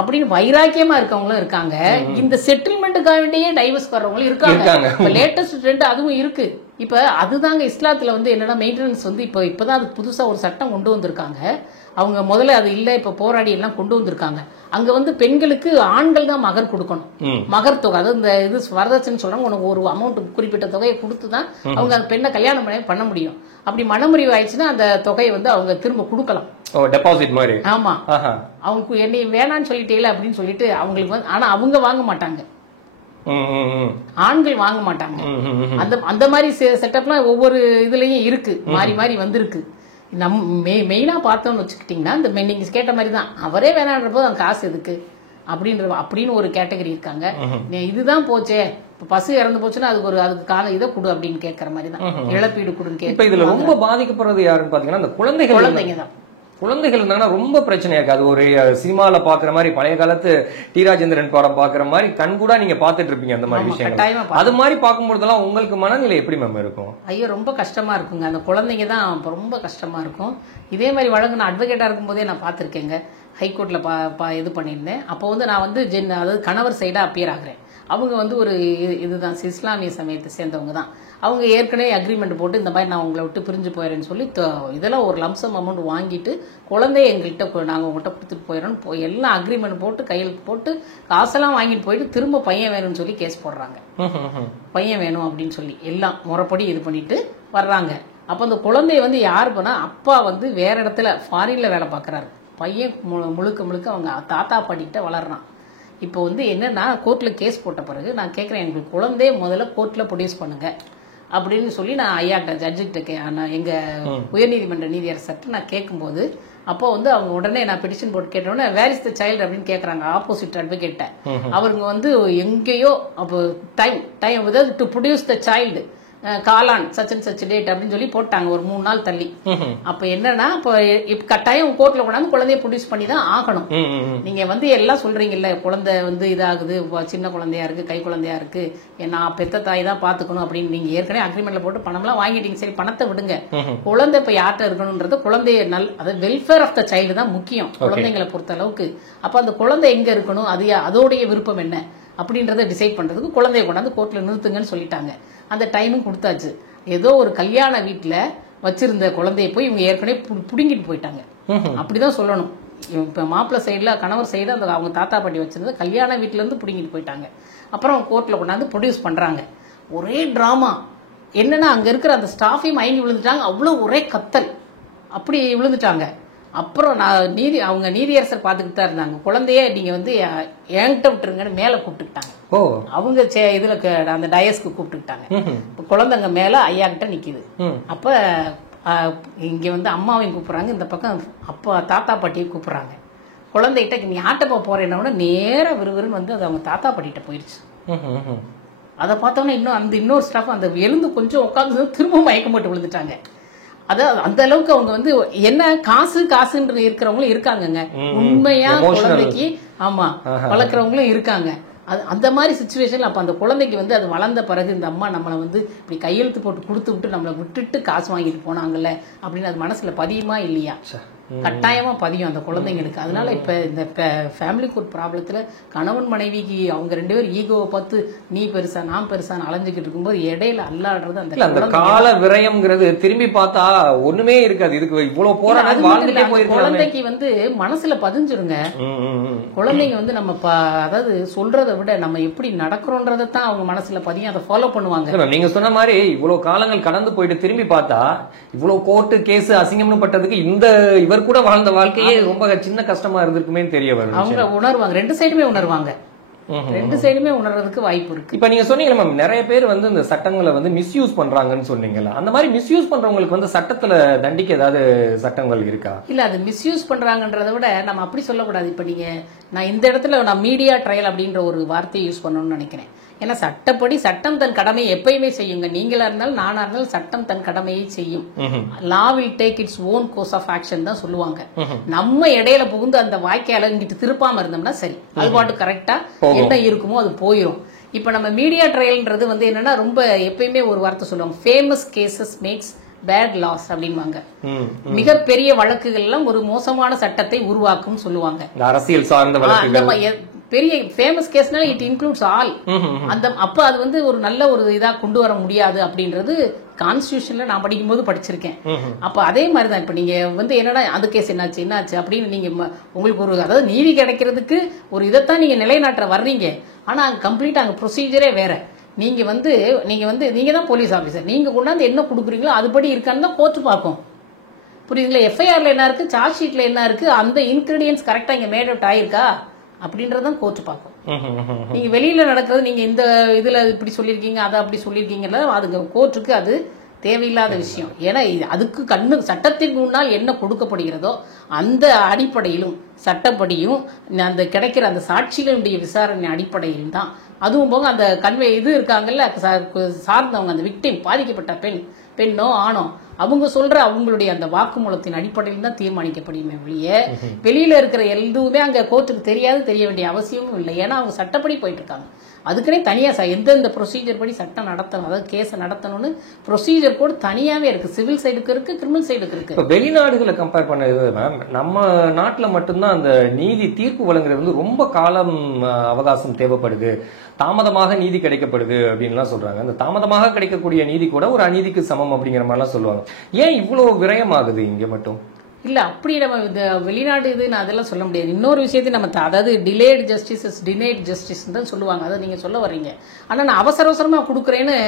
அப்படின்னு வைராக்கியமா இருக்கவங்களும் இருக்காங்க. இந்த செட்டில்மெண்ட்டுக்காக வேண்டியே டைவர்ஸ் வர்றவங்களும் இருக்காங்க. லேட்டஸ்ட் ட்ரெண்ட் அதுவும் இருக்கு. இப்ப அதுதாங்க இஸ்லாத்துல வந்து என்னன்னா, மெயின்டெனன்ஸ் வந்து இப்பதான் அது புதுசா ஒரு சட்டம் கொண்டு வந்திருக்காங்க. அவங்க முதல்ல அது இல்ல, இப்ப போராடி எல்லாம் கொண்டு வந்திருக்காங்க. அங்க வந்து பெண்களுக்கு ஆண்கள் தான் மகர் கொடுக்கணும், மகர் தொகை. அதாவது இந்த இது வரதட்சணை சொல்றாங்க, உனக்கு ஒரு அமௌண்ட் குறிப்பிட்ட தொகையை கொடுத்துதான் அவங்க அந்த பெண்ணை கல்யாணம் பண்ண முடியும். அப்படி மனமுறிவு ஆயிடுச்சுன்னா அந்த தொகையை வந்து அவங்க திரும்ப கொடுக்கலாம், டெபாசிட் மாதிரி. ஆமா, அவங்க என்னை வேணான்னு சொல்லிட்டேல அப்படின்னு சொல்லிட்டு அவங்களுக்கு வந்து, ஆனா அவங்க வாங்க மாட்டாங்க, ஆண்கள் வாங்க மாட்டாங்க. அந்த மாதிரி செட்டப்லாம் ஒவ்வொரு இதுலயும் இருக்கு, மாறி மாறி வந்திருக்கு. மெயினா பார்த்தோம்னு வச்சுக்கிட்டீங்கன்னா, இந்த நீங்க கேட்ட மாதிரி தான், அவரே வேணான்ற போது அந்த காசு எதுக்கு அப்படின்னு ஒரு கேட்டகரி இருக்காங்க. இதுதான் போச்சே, பசு இறந்து போச்சுன்னா அதுக்கான இதை கொடு அப்படின்னு கேட்கற மாதிரி தான், இழப்பீடு கொடுன்னு கேட்க. இதுல ரொம்ப பாதிக்கப்படுறது யாருன்னு பாத்தீங்கன்னா, அந்த குழந்தைங்க தான். குழந்தைகள் இருந்தாங்கன்னா ரொம்ப பிரச்சனையா இருக்கு. அது ஒரு சினிமால பாக்குற மாதிரி, பழைய காலத்து டி ராஜேந்திரன் படம் பாக்குற மாதிரி கண்கூடா நீங்க பாத்துட்டு இருப்பீங்க அந்த மாதிரி விஷயம். அது மாதிரி பார்க்கும்போதெல்லாம் உங்களுக்கு மனநிலை எப்படி மேம் இருக்கும்? ஐயோ ரொம்ப கஷ்டமா இருக்குங்க. அந்த குழந்தைங்க தான் ரொம்ப கஷ்டமா இருக்கும். இதே மாதிரி வழக்கு நான் அட்வொகேட்டா இருக்கும் போதே நான் பாத்திருக்கேங்க. ஹைகோர்ட்ல இது பண்ணியிருந்தேன். அப்போ வந்து நான் வந்து அதாவது கணவர் சைடா அப்பியர் ஆகுறேன். அவங்க வந்து ஒரு இதுதான் இஸ்லாமிய சமயத்தை சேர்ந்தவங்க தான். அவங்க ஏற்கனவே அக்ரிமெண்ட் போட்டு இந்த மாதிரி நான் உங்களை விட்டு பிரிஞ்சு போயிடுறேன்னு சொல்லி இதெல்லாம் ஒரு லம்சம் அமௌண்ட் வாங்கிட்டு குழந்தைய எங்கள்கிட்ட நாங்கள் உங்கள்கிட்ட கொடுத்துட்டு போயிடறோம் எல்லாம் அக்ரிமெண்ட் போட்டு கையெழுத்து போட்டு காசெல்லாம் வாங்கிட்டு போயிட்டு திரும்ப பையன் வேணும்னு சொல்லி கேஸ் போடுறாங்க. பையன் வேணும் அப்படின்னு சொல்லி எல்லாம் முறைப்படி இது பண்ணிட்டு வர்றாங்க. அப்போ அந்த குழந்தைய வந்து யார் பண்ணா, அப்பா வந்து வேற இடத்துல ஃபாரின்ல வேலை பார்க்குறாரு, பையன் முழுக்க அவங்க தாத்தா பாட்டிகிட்ட வளர்றான். இப்போ வந்து என்னன்னா, கோர்ட்ல கேஸ் போட்ட பிறகு நான் கேட்குறேன், எங்களுக்கு குழந்தைய முதல்ல கோர்ட்ல ப்ரொடியூஸ் பண்ணுங்க அப்படின்னு சொல்லி நான் ஐயாட்ட ஜட்ஜுக்கிட்ட எங்க உயர்நீதிமன்ற நீதியரசர்கிட்ட நான் கேட்கும்போது, அப்போ வந்து அவங்க உடனே நான் பெட்டிஷன் போட்டு கேட்டோன்னே வேர் இஸ் த சைல்டு அப்படின்னு கேட்குறாங்க ஆப்போசிட் அட்வொகேட்ட. அவருங்க வந்து எங்கேயோ அப்போ time to produce the child காலான் சச் அண்ட் சச் டேட் அப்படின்னு சொல்லி போட்டாங்க ஒரு 3 நாள் தள்ளி. அப்ப என்னன்னா, இப்ப கட்டாயம் கோர்ட்ல கொண்டாந்து குழந்தைய ப்ரொடியூஸ் பண்ணி தான் ஆகணும். நீங்க வந்து எல்லாம் சொல்றீங்கல்ல, குழந்தை வந்து இதாகுது, சின்ன குழந்தையா இருக்கு, கை குழந்தையா இருக்கு, நான் பெத்த தாய் தான் பாத்துக்கணும் அப்படின்னு நீங்க ஏற்கனவே அக்ரிமெண்ட்ல போட்டு பணம்லாம் வாங்கிட்டீங்க, சரி பணத்தை விடுங்க, குழந்தை இப்ப யார்கிட்ட இருக்கணும்ன்றது குழந்தைய அதாவது வெல்ஃபேர் ஆஃப் த சைல்டு தான் முக்கியம் குழந்தைங்களை பொறுத்த அளவுக்கு. அப்ப அந்த குழந்தை எங்க இருக்கணும், அதோடைய விருப்பம் என்ன அப்படின்றத டிசைட் பண்றதுக்கு குழந்தைய கொண்டாந்து கோர்ட்ல நிறுத்துங்கன்னு சொல்லிட்டாங்க. அந்த டைமும் கொடுத்தாச்சு. ஏதோ ஒரு கல்யாண வீட்டுல வச்சிருந்த குழந்தைய போய் இவங்க ஏற்கனவே புடுங்கிட்டு போயிட்டாங்க. அப்படிதான் சொல்லணும். இப்ப மாப்பிள்ளை சைடுல கணவர் சைடு அந்த அவங்க தாத்தா பாட்டி வச்சிருந்த கல்யாண வீட்டுல இருந்து புடுங்கிட்டு போயிட்டாங்க. அப்புறம் கோர்ட்ல கொண்டாந்து ப்ரொடியூஸ் பண்றாங்க. ஒரே டிராமா. என்னன்னா அங்க இருக்கிற அந்த ஸ்டாஃபையும் மயங்கி விழுந்துட்டாங்க. அவ்வளவு ஒரே கத்தல், அப்படி விழுந்துட்டாங்க. அப்புறம் நான் அவங்க நீதியரசர் பார்த்துக்கிட்டு தான் இருந்தாங்க. குழந்தைய நீங்க வந்து என்கிட்ட விட்டுருங்கன்னு மேல கூப்பிட்டுக்கிட்டாங்க. அவங்க இதுல அந்த டயஸ்க்கு கூப்பிட்டுக்கிட்டாங்க. இப்ப குழந்தைங்க மேல ஐயா கிட்ட நிக்குது. அப்ப இங்க வந்து அம்மாவையும் கூப்பிடுறாங்க, இந்த பக்கம் அப்பா தாத்தா பாட்டியும் கூப்பிடுறாங்க. குழந்தைகிட்ட நீ ஆட்டப்பா போறேன்னா நேர விறுவிறுன்னு வந்து அது அவங்க தாத்தா பாட்டிகிட்ட போயிருச்சு. அதை பார்த்தோன்னா இன்னொரு ஸ்டாஃப் அந்த எழுந்து கொஞ்சம் உட்காந்து திரும்ப மயக்கம் போட்டு விழுந்துட்டாங்க. அதாவது அந்த அளவுக்கு அவங்க வந்து என்ன காசுன்னு இருக்கிறவங்களும் இருக்காங்கங்க. உண்மையா குழந்தைக்கு ஆமா வளர்க்குறவங்களும் இருக்காங்க. அந்த மாதிரி சிச்சுவேஷன்ல அப்ப அந்த குழந்தைக்கு வந்து அது வளர்ந்த பிறகு இந்த அம்மா நம்மளை வந்து இப்படி கையெழுத்து போட்டு கொடுத்து விட்டு நம்மளை விட்டுட்டு காசு வாங்கிட்டு போனாங்கல்ல அப்படின்னு அது மனசுல பதியுமா இல்லையா? கட்டாயமா பதியும் அந்த குழந்தைங்களுக்கு. அதனால இப்ப இந்த ஃபேமிலி கோர்ட் ப்ராப்ளத்துல கணவன் மனைவிக்கு அவங்க 2 பேரும் ஈகோவை பார்த்து நீ பெருசா நான் பெருசான்னு அலைஞ்சுக்கிட்டு இருக்கும்போது இடையில அல்லாடுறது அந்த கால விரயம்ங்கிறது திரும்பி பார்த்தா ஒண்ணுமே இருக்காது. இதுக்கு இவ்வளவு போராட்டம் குழந்தைக்கு வந்து மனசுல பதிஞ்சிருங்க. குழந்தைங்க வந்து நம்ம அதாவது சொல்றதை விட நம்ம எப்படி நடக்கிறோன்றதான் அவங்க மனசுல பதியும், அதை ஃபாலோ பண்ணுவாங்க. நீங்க சொன்ன மாதிரி இவ்வளவு காலங்கள் கடந்து போயிட்டு திரும்பி பார்த்தா இவ்வளவு கோர்ட்டு கேஸ் அசிங்கம்னு பட்டதுக்கு இந்த இவர் கூட வாழ்ந்த வாழ்க்கையே ரொம்ப சின்ன கஷ்டமா இருந்திருக்குமே தெரிய வரும். அவங்க உணர்வாங்க, 2 சைடுமே உணர்வாங்க. 2 சைடுமே உணர்றதுக்கு வாய்ப்பு இருக்கு. இப்ப நீங்க சொன்னீங்க மேம், நிறைய பேர் வந்து இந்த சட்டங்களை வந்து மிஸ்யூஸ் பண்றாங்கன்னு சொன்னீங்கல்ல, அந்த மாதிரி மிஸ்யூஸ் பண்றவங்களுக்கு வந்து சட்டத்துல தண்டிக்க ஏதாவது சட்டங்கள் இருக்கா? இல்ல, அது மிஸ்யூஸ் பண்றாங்கன்றத விட நம்ம அப்படி சொல்லக்கூடாது. இப்ப நீங்க நான் இந்த இடத்துல நான் மீடியா ட்ரையல் அப்படின்ற ஒரு வார்த்தையை யூஸ் பண்ணணும்னு நினைக்கிறேன். ஏன்னா சட்டப்படி சட்டம் தன் கடமையை எப்பயுமே செய்யுங்க. நீங்களா இருந்தாலும் நானா இருந்தாலும் சட்டம் தன் கடமையை செய்யும். Law will take its own course of action தான் சொல்லுவாங்க. நம்ம இடையில புகுந்து அந்த வாய்க்கால இங்கிட்டு திருப்பாம இருந்தோம்னா சரி, அது பாட்டு கரெக்டா என்ன இருக்குமோ அது போயிடும். இப்ப நம்ம மீடியா ட்ரையல்ன்றது வந்து என்னன்னா ரொம்ப எப்பயுமே ஒரு வார்த்தை சொல்லுவாங்க, famous cases makes bad laws அப்படின்வாங்க. மிகப்பெரிய வழக்குகள் எல்லாம் ஒரு மோசமான சட்டத்தை உருவாக்கும் சொல்லுவாங்க. அரசியல் சார்ந்த வழக்குகள் பெரிய ஃபேமஸ் கேஸ்னால இட் இன்க்ளூட்ஸ் ஆல். அந்த அப்ப அது வந்து ஒரு நல்ல ஒரு இதா கொண்டு வர முடியாது அப்படின்றது கான்ஸ்டிடியூஷன்ல நான் படிக்கும் போது படிச்சிருக்கேன். அப்ப அதே மாதிரிதான் இப்ப நீங்க வந்து என்னடா அந்த கேஸ் என்னாச்சு அப்படின்னு நீங்க உங்களுக்கு ஒரு அதாவது நீதி கிடைக்கிறதுக்கு ஒரு இதைத்தான் நீங்க நிலைநாட்ட வர்றீங்க. ஆனா அங்க கம்ப்ளீட் அங்க ப்ரொசீஜரே வேற. நீங்க தான் போலீஸ் ஆபீசர், நீங்க கொண்டாந்து என்ன கொடுக்குறீங்களோ அதுபடி இருக்கான்னு தான் கோர்ட் பார்க்கும். புரியுதுங்களா? எஃப்ஐஆர்ல என்ன இருக்கு, சார்ஜ் ஷீட்ல என்ன இருக்கு, அந்த இன்கிரீடியன்ஸ் கரெக்டா இங்க மேட் அவுட் ஆயிருக்கா அப்படின்றதான் கோர்ட் பார்க்கும். நீங்க வெளியில நடக்கிறது நீங்க இந்த இதுல இப்படி சொல்லிருக்கீங்க அதை அப்படி சொல்லிருக்கீங்கல்ல, அது கோர்ட்டுக்கு அது தேவையில்லாத விஷயம். ஏன்னா அதுக்கு சட்டத்திற்கு முன்னால் என்ன கொடுக்கப்படுகிறதோ அந்த அடிப்படையிலும் சட்டப்படியும் அந்த கிடைக்கிற அந்த சாட்சிகளுடைய விசாரணை அடிப்படையிலும் தான். அதுவும் போக அந்த இது இருக்காங்கல்ல சார்ந்தவங்க, அந்த விக்டிம் பாதிக்கப்பட்ட பெண்ணோ ஆணோ அவங்க சொல்ற அவங்களுடைய அந்த வாக்குமூலத்தின் அடிப்படையில் தான் தீர்மானிக்கப்படுமே ஒழிய வெளியில இருக்கிற எதுவுமே அங்க கோர்ட்டுக்கு தெரிய வேண்டிய அவசியமும் இல்லை. ஏன்னா அவங்க சட்டப்படி போயிட்டு இருக்காங்க. அதுக்குனே தனியா எந்தெந்த ப்ரொசீஜர் படி சட்டம் நடத்தணும், அதாவது கேஸ் நடத்தணும்னு ப்ரொசீஜர் கோட் தனியாவே இருக்கு. சிவில் சைடுக்கு இருக்கு, கிரிமினல் சைடுக்கு இருக்கு. இப்ப வெளிநாடுகளை கம்பேர் பண்ணது மேம், நம்ம நாட்டுல மட்டும்தான் அந்த நீதி தீர்ப்பு வழங்குறது வந்து ரொம்ப காலம் அவகாசம் தேவைப்படுது, தாமதமாக நீதி கிடைக்கப்படுது அப்படின்லாம் சொல்றாங்க. அந்த தாமதமாக கிடைக்கக்கூடிய நீதி கூட ஒரு அநீதிக்கு சமம் அப்படிங்கிற மாதிரிலாம் சொல்லுவாங்க. ஏன் இவ்வளவு விரயமாகுது இங்க மட்டும்? இல்ல அப்படி நம்ம வெளிநாடு இது நான் அதெல்லாம் சொல்ல முடியாது. இன்னொரு விஷயத்தையும் நம்ம அதாவது delayed justice is denied justice தான் சொல்லுவாங்க. அதை நீங்க சொல்ல வர்றீங்க. ஆனா நான் அவசரமா கொடுக்குறேன்னு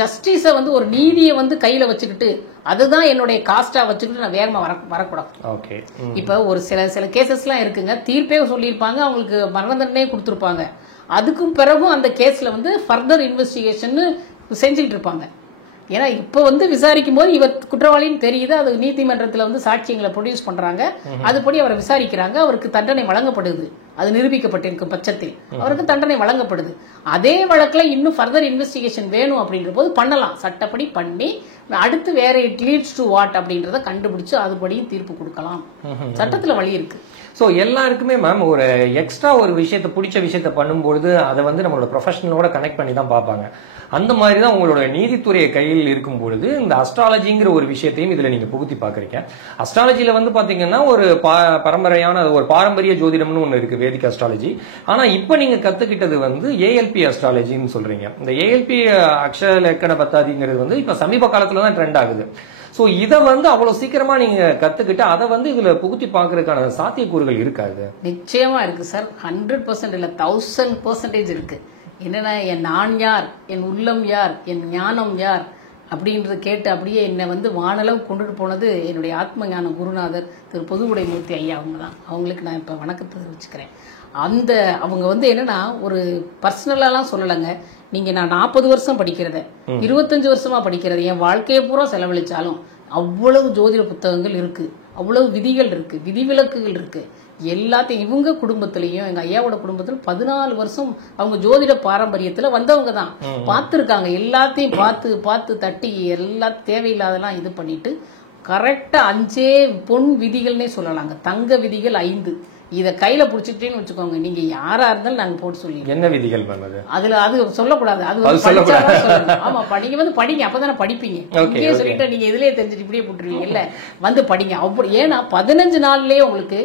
ஜஸ்டிஸை வந்து ஒரு நீதியை வந்து கையில வச்சுக்கிட்டு அதுதான் என்னுடைய காஸ்டா வச்சுக்கிட்டு நான் வேகமா வரக்கூடாது. ஓகே. இப்ப ஒரு சில கேசஸ் எல்லாம் இருக்குங்க, தீர்ப்பே சொல்லியிருப்பாங்க, அவங்களுக்கு மரண தண்டனையே கொடுத்துருப்பாங்க. அதுக்கும் பிறகும் அந்த கேஸ்ல வந்து ஃபர்தர் இன்வெஸ்டிகேஷன் செஞ்சுட்டு இருப்பாங்க. ஏன்னா இப்ப வந்து விசாரிக்கும் போது இவர் குற்றவாளின்னு தெரியுது, அது நீதிமன்றத்துல வந்து சாட்சியங்களை ப்ரொடியூஸ் பண்றாங்க, அதுபடி அவரை விசாரிக்கிறாங்க, அவருக்கு தண்டனை வழங்கப்படுது. அது நிரூபிக்கப்பட்டிருக்கும் பட்சத்தில் அவருக்கு தண்டனை வழங்கப்படுது. அதே வழக்குல இன்னும் ஃபர்தர் இன்வெஸ்டிகேஷன் வேணும் அப்படின்ற போது பண்ணலாம், சட்டப்படி பண்ணி அடுத்து வேற இட் லீட்ஸ் டு வாட் அப்படின்றத கண்டுபிடிச்சு அதுபடியும் தீர்ப்பு கொடுக்கலாம். சட்டத்துல வழி இருக்கு. ஸோ எல்லாருக்குமே மேம் ஒரு எக்ஸ்ட்ரா ஒரு விஷயத்தை பிடிச்ச விஷயத்த பண்ணும்பொழுது அதை வந்து நம்மளோட ப்ரொஃபஷனலோட கனெக்ட் பண்ணி தான் பார்ப்பாங்க. அந்த மாதிரி தான் உங்களோட நீதித்துறையை கையில் இருக்கும் பொழுது இந்த அஸ்ட்ராலஜிங்கிற ஒரு விஷயத்தையும் இதுல நீங்க புகுத்தி பாக்குறீங்க. அஸ்ட்ராலஜில வந்து பாத்தீங்கன்னா ஒரு பரம்பரையான ஒரு பாரம்பரிய ஜோதிடம்னு ஒண்ணு இருக்கு, வேதிக் அஸ்ட்ராலஜி. ஆனா இப்ப நீங்க கத்துக்கிட்டது வந்து ஏஎல்பி அஸ்ட்ராலஜின்னு சொல்றீங்க. இந்த ஏஎல்பி அக்ஷர லக்கண பத்தாதிங்கிறது வந்து இப்ப சமீப காலத்துல தான் ட்ரெண்ட் ஆகுது. சோ இதை வந்து அவ்வளவு சீக்கிரமா நீங்க கத்துக்கிட்டு அதை வந்து இதுல புகுத்தி பாக்குறதுக்கான சாத்தியக்கூறுகள் இருக்காது? நிச்சயமா இருக்கு சார். 100% இல்ல 1000% இருக்கு. என்னன்னா, என் நான் யார், என் உள்ளம் யார், என் ஞானம் யார் அப்படின்றது கேட்டு அப்படியே என்னை வந்து வானளவு கொண்டுட்டு போனது என்னுடைய ஆத்ம ஞான குருநாதர் திரு பொதுவுடைமூர்த்தி ஐயா. அவங்க தான். அவங்களுக்கு நான் இப்ப வணக்கத்தை வச்சுக்கிறேன். அவங்க வந்து என்னன்னா, ஒரு பர்சனலாலாம் சொல்லலைங்க. நீங்க நான் 40 வருஷம் படிக்கிறத 25 வருஷமா படிக்கிறது, என் வாழ்க்கையை பூரா செலவழிச்சாலும் அவ்வளவு ஜோதிட புத்தகங்கள் இருக்கு, அவ்வளவு விதிகள் இருக்கு, விதிவிலக்குகள் இருக்கு. எல்லாத்தையும் இவங்க குடும்பத்திலையும் எங்க ஐயாவோட குடும்பத்துல 14 வருஷம் அவங்க ஜோதிட பாரம்பரியத்துல வந்தவங்க தான். பார்த்துருக்காங்க. எல்லாத்தையும் பார்த்து பார்த்து தட்டி எல்லா தேவையில்லாதெல்லாம் இது பண்ணிட்டு கரெக்டா 5 பொன் விதிகள்னே சொல்லலாங்க. தங்க விதிகள் 5. இத கையில புடிச்சிட்டேன்னு வச்சுக்கோங்க, நீங்க யாரா இருந்தாலும் நாங்க போட்டு சொல்லி. என்ன விதிகள் மேம் அது? அதுல அது சொல்லக்கூடாது. அது படிச்சாதான் சொல்லணும். ஆமா, நீங்க வந்து படிங்க, அப்பதானே படிப்பீங்க. இங்கேயே சொல்லிட்டு நீங்க இதுலயே தெரிஞ்சுட்டு இப்படியே போட்டுருவீங்க இல்ல, வந்து படிங்க. அப்படி ஏன்னா 15 நாள்லயே உங்களுக்கு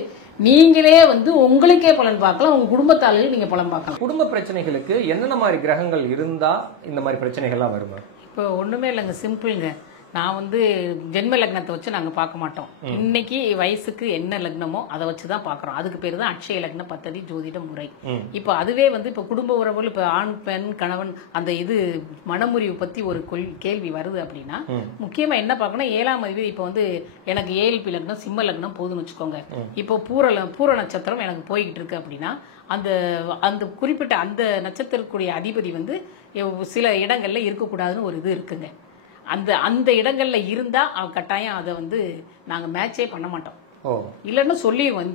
நீங்களே வந்து உங்களுக்கே பலன் பார்க்கலாம், உங்க குடும்பத்தாலையும் நீங்க பலன் பார்க்கலாம். குடும்ப பிரச்சனைகளுக்கு என்னென்ன மாதிரி கிரகங்கள் இருந்தா இந்த மாதிரி பிரச்சனைகள்லாம் வருமா? இப்போ ஒண்ணுமே இல்லைங்க, சிம்பிள்ங்க. நான் வந்து ஜென்ம லக்னத்தை வச்சு நாங்க பார்க்க மாட்டோம். இன்னைக்கு வயசுக்கு என்ன லக்னமோ அதை வச்சுதான் பாக்குறோம். அதுக்கு பேரு தான் அட்சய லக்ன பத்ததி ஜோதிட முறை. இப்ப அதுவே வந்து இப்ப குடும்ப உறவுகள், இப்ப ஆண் பெண் கணவன் அந்த இது மனமுறிவு பத்தி ஒரு கேள்வி வருது அப்படின்னா முக்கியமா என்ன பார்க்கணும், 7ஆம் அதிபதி. இப்ப வந்து எனக்கு ஏஎல்பி லக்னம் சிம்ம லக்னம் போதுன்னு வச்சுக்கோங்க. இப்போ பூர நட்சத்திரம் எனக்கு போய்கிட்டு இருக்கு அப்படின்னா அந்த அந்த குறிப்பிட்ட அந்த நட்சத்திரக்கூடிய அதிபதி வந்து சில இடங்கள்ல இருக்கக்கூடாதுன்னு ஒரு இது இருக்குங்க. அந்த இடங்கள்ல இருந்தா கட்டாயம் அதை வந்து நாங்க மேட்சே பண்ண மாட்டோம். இல்லன்னு சொல்லிடுவோம்,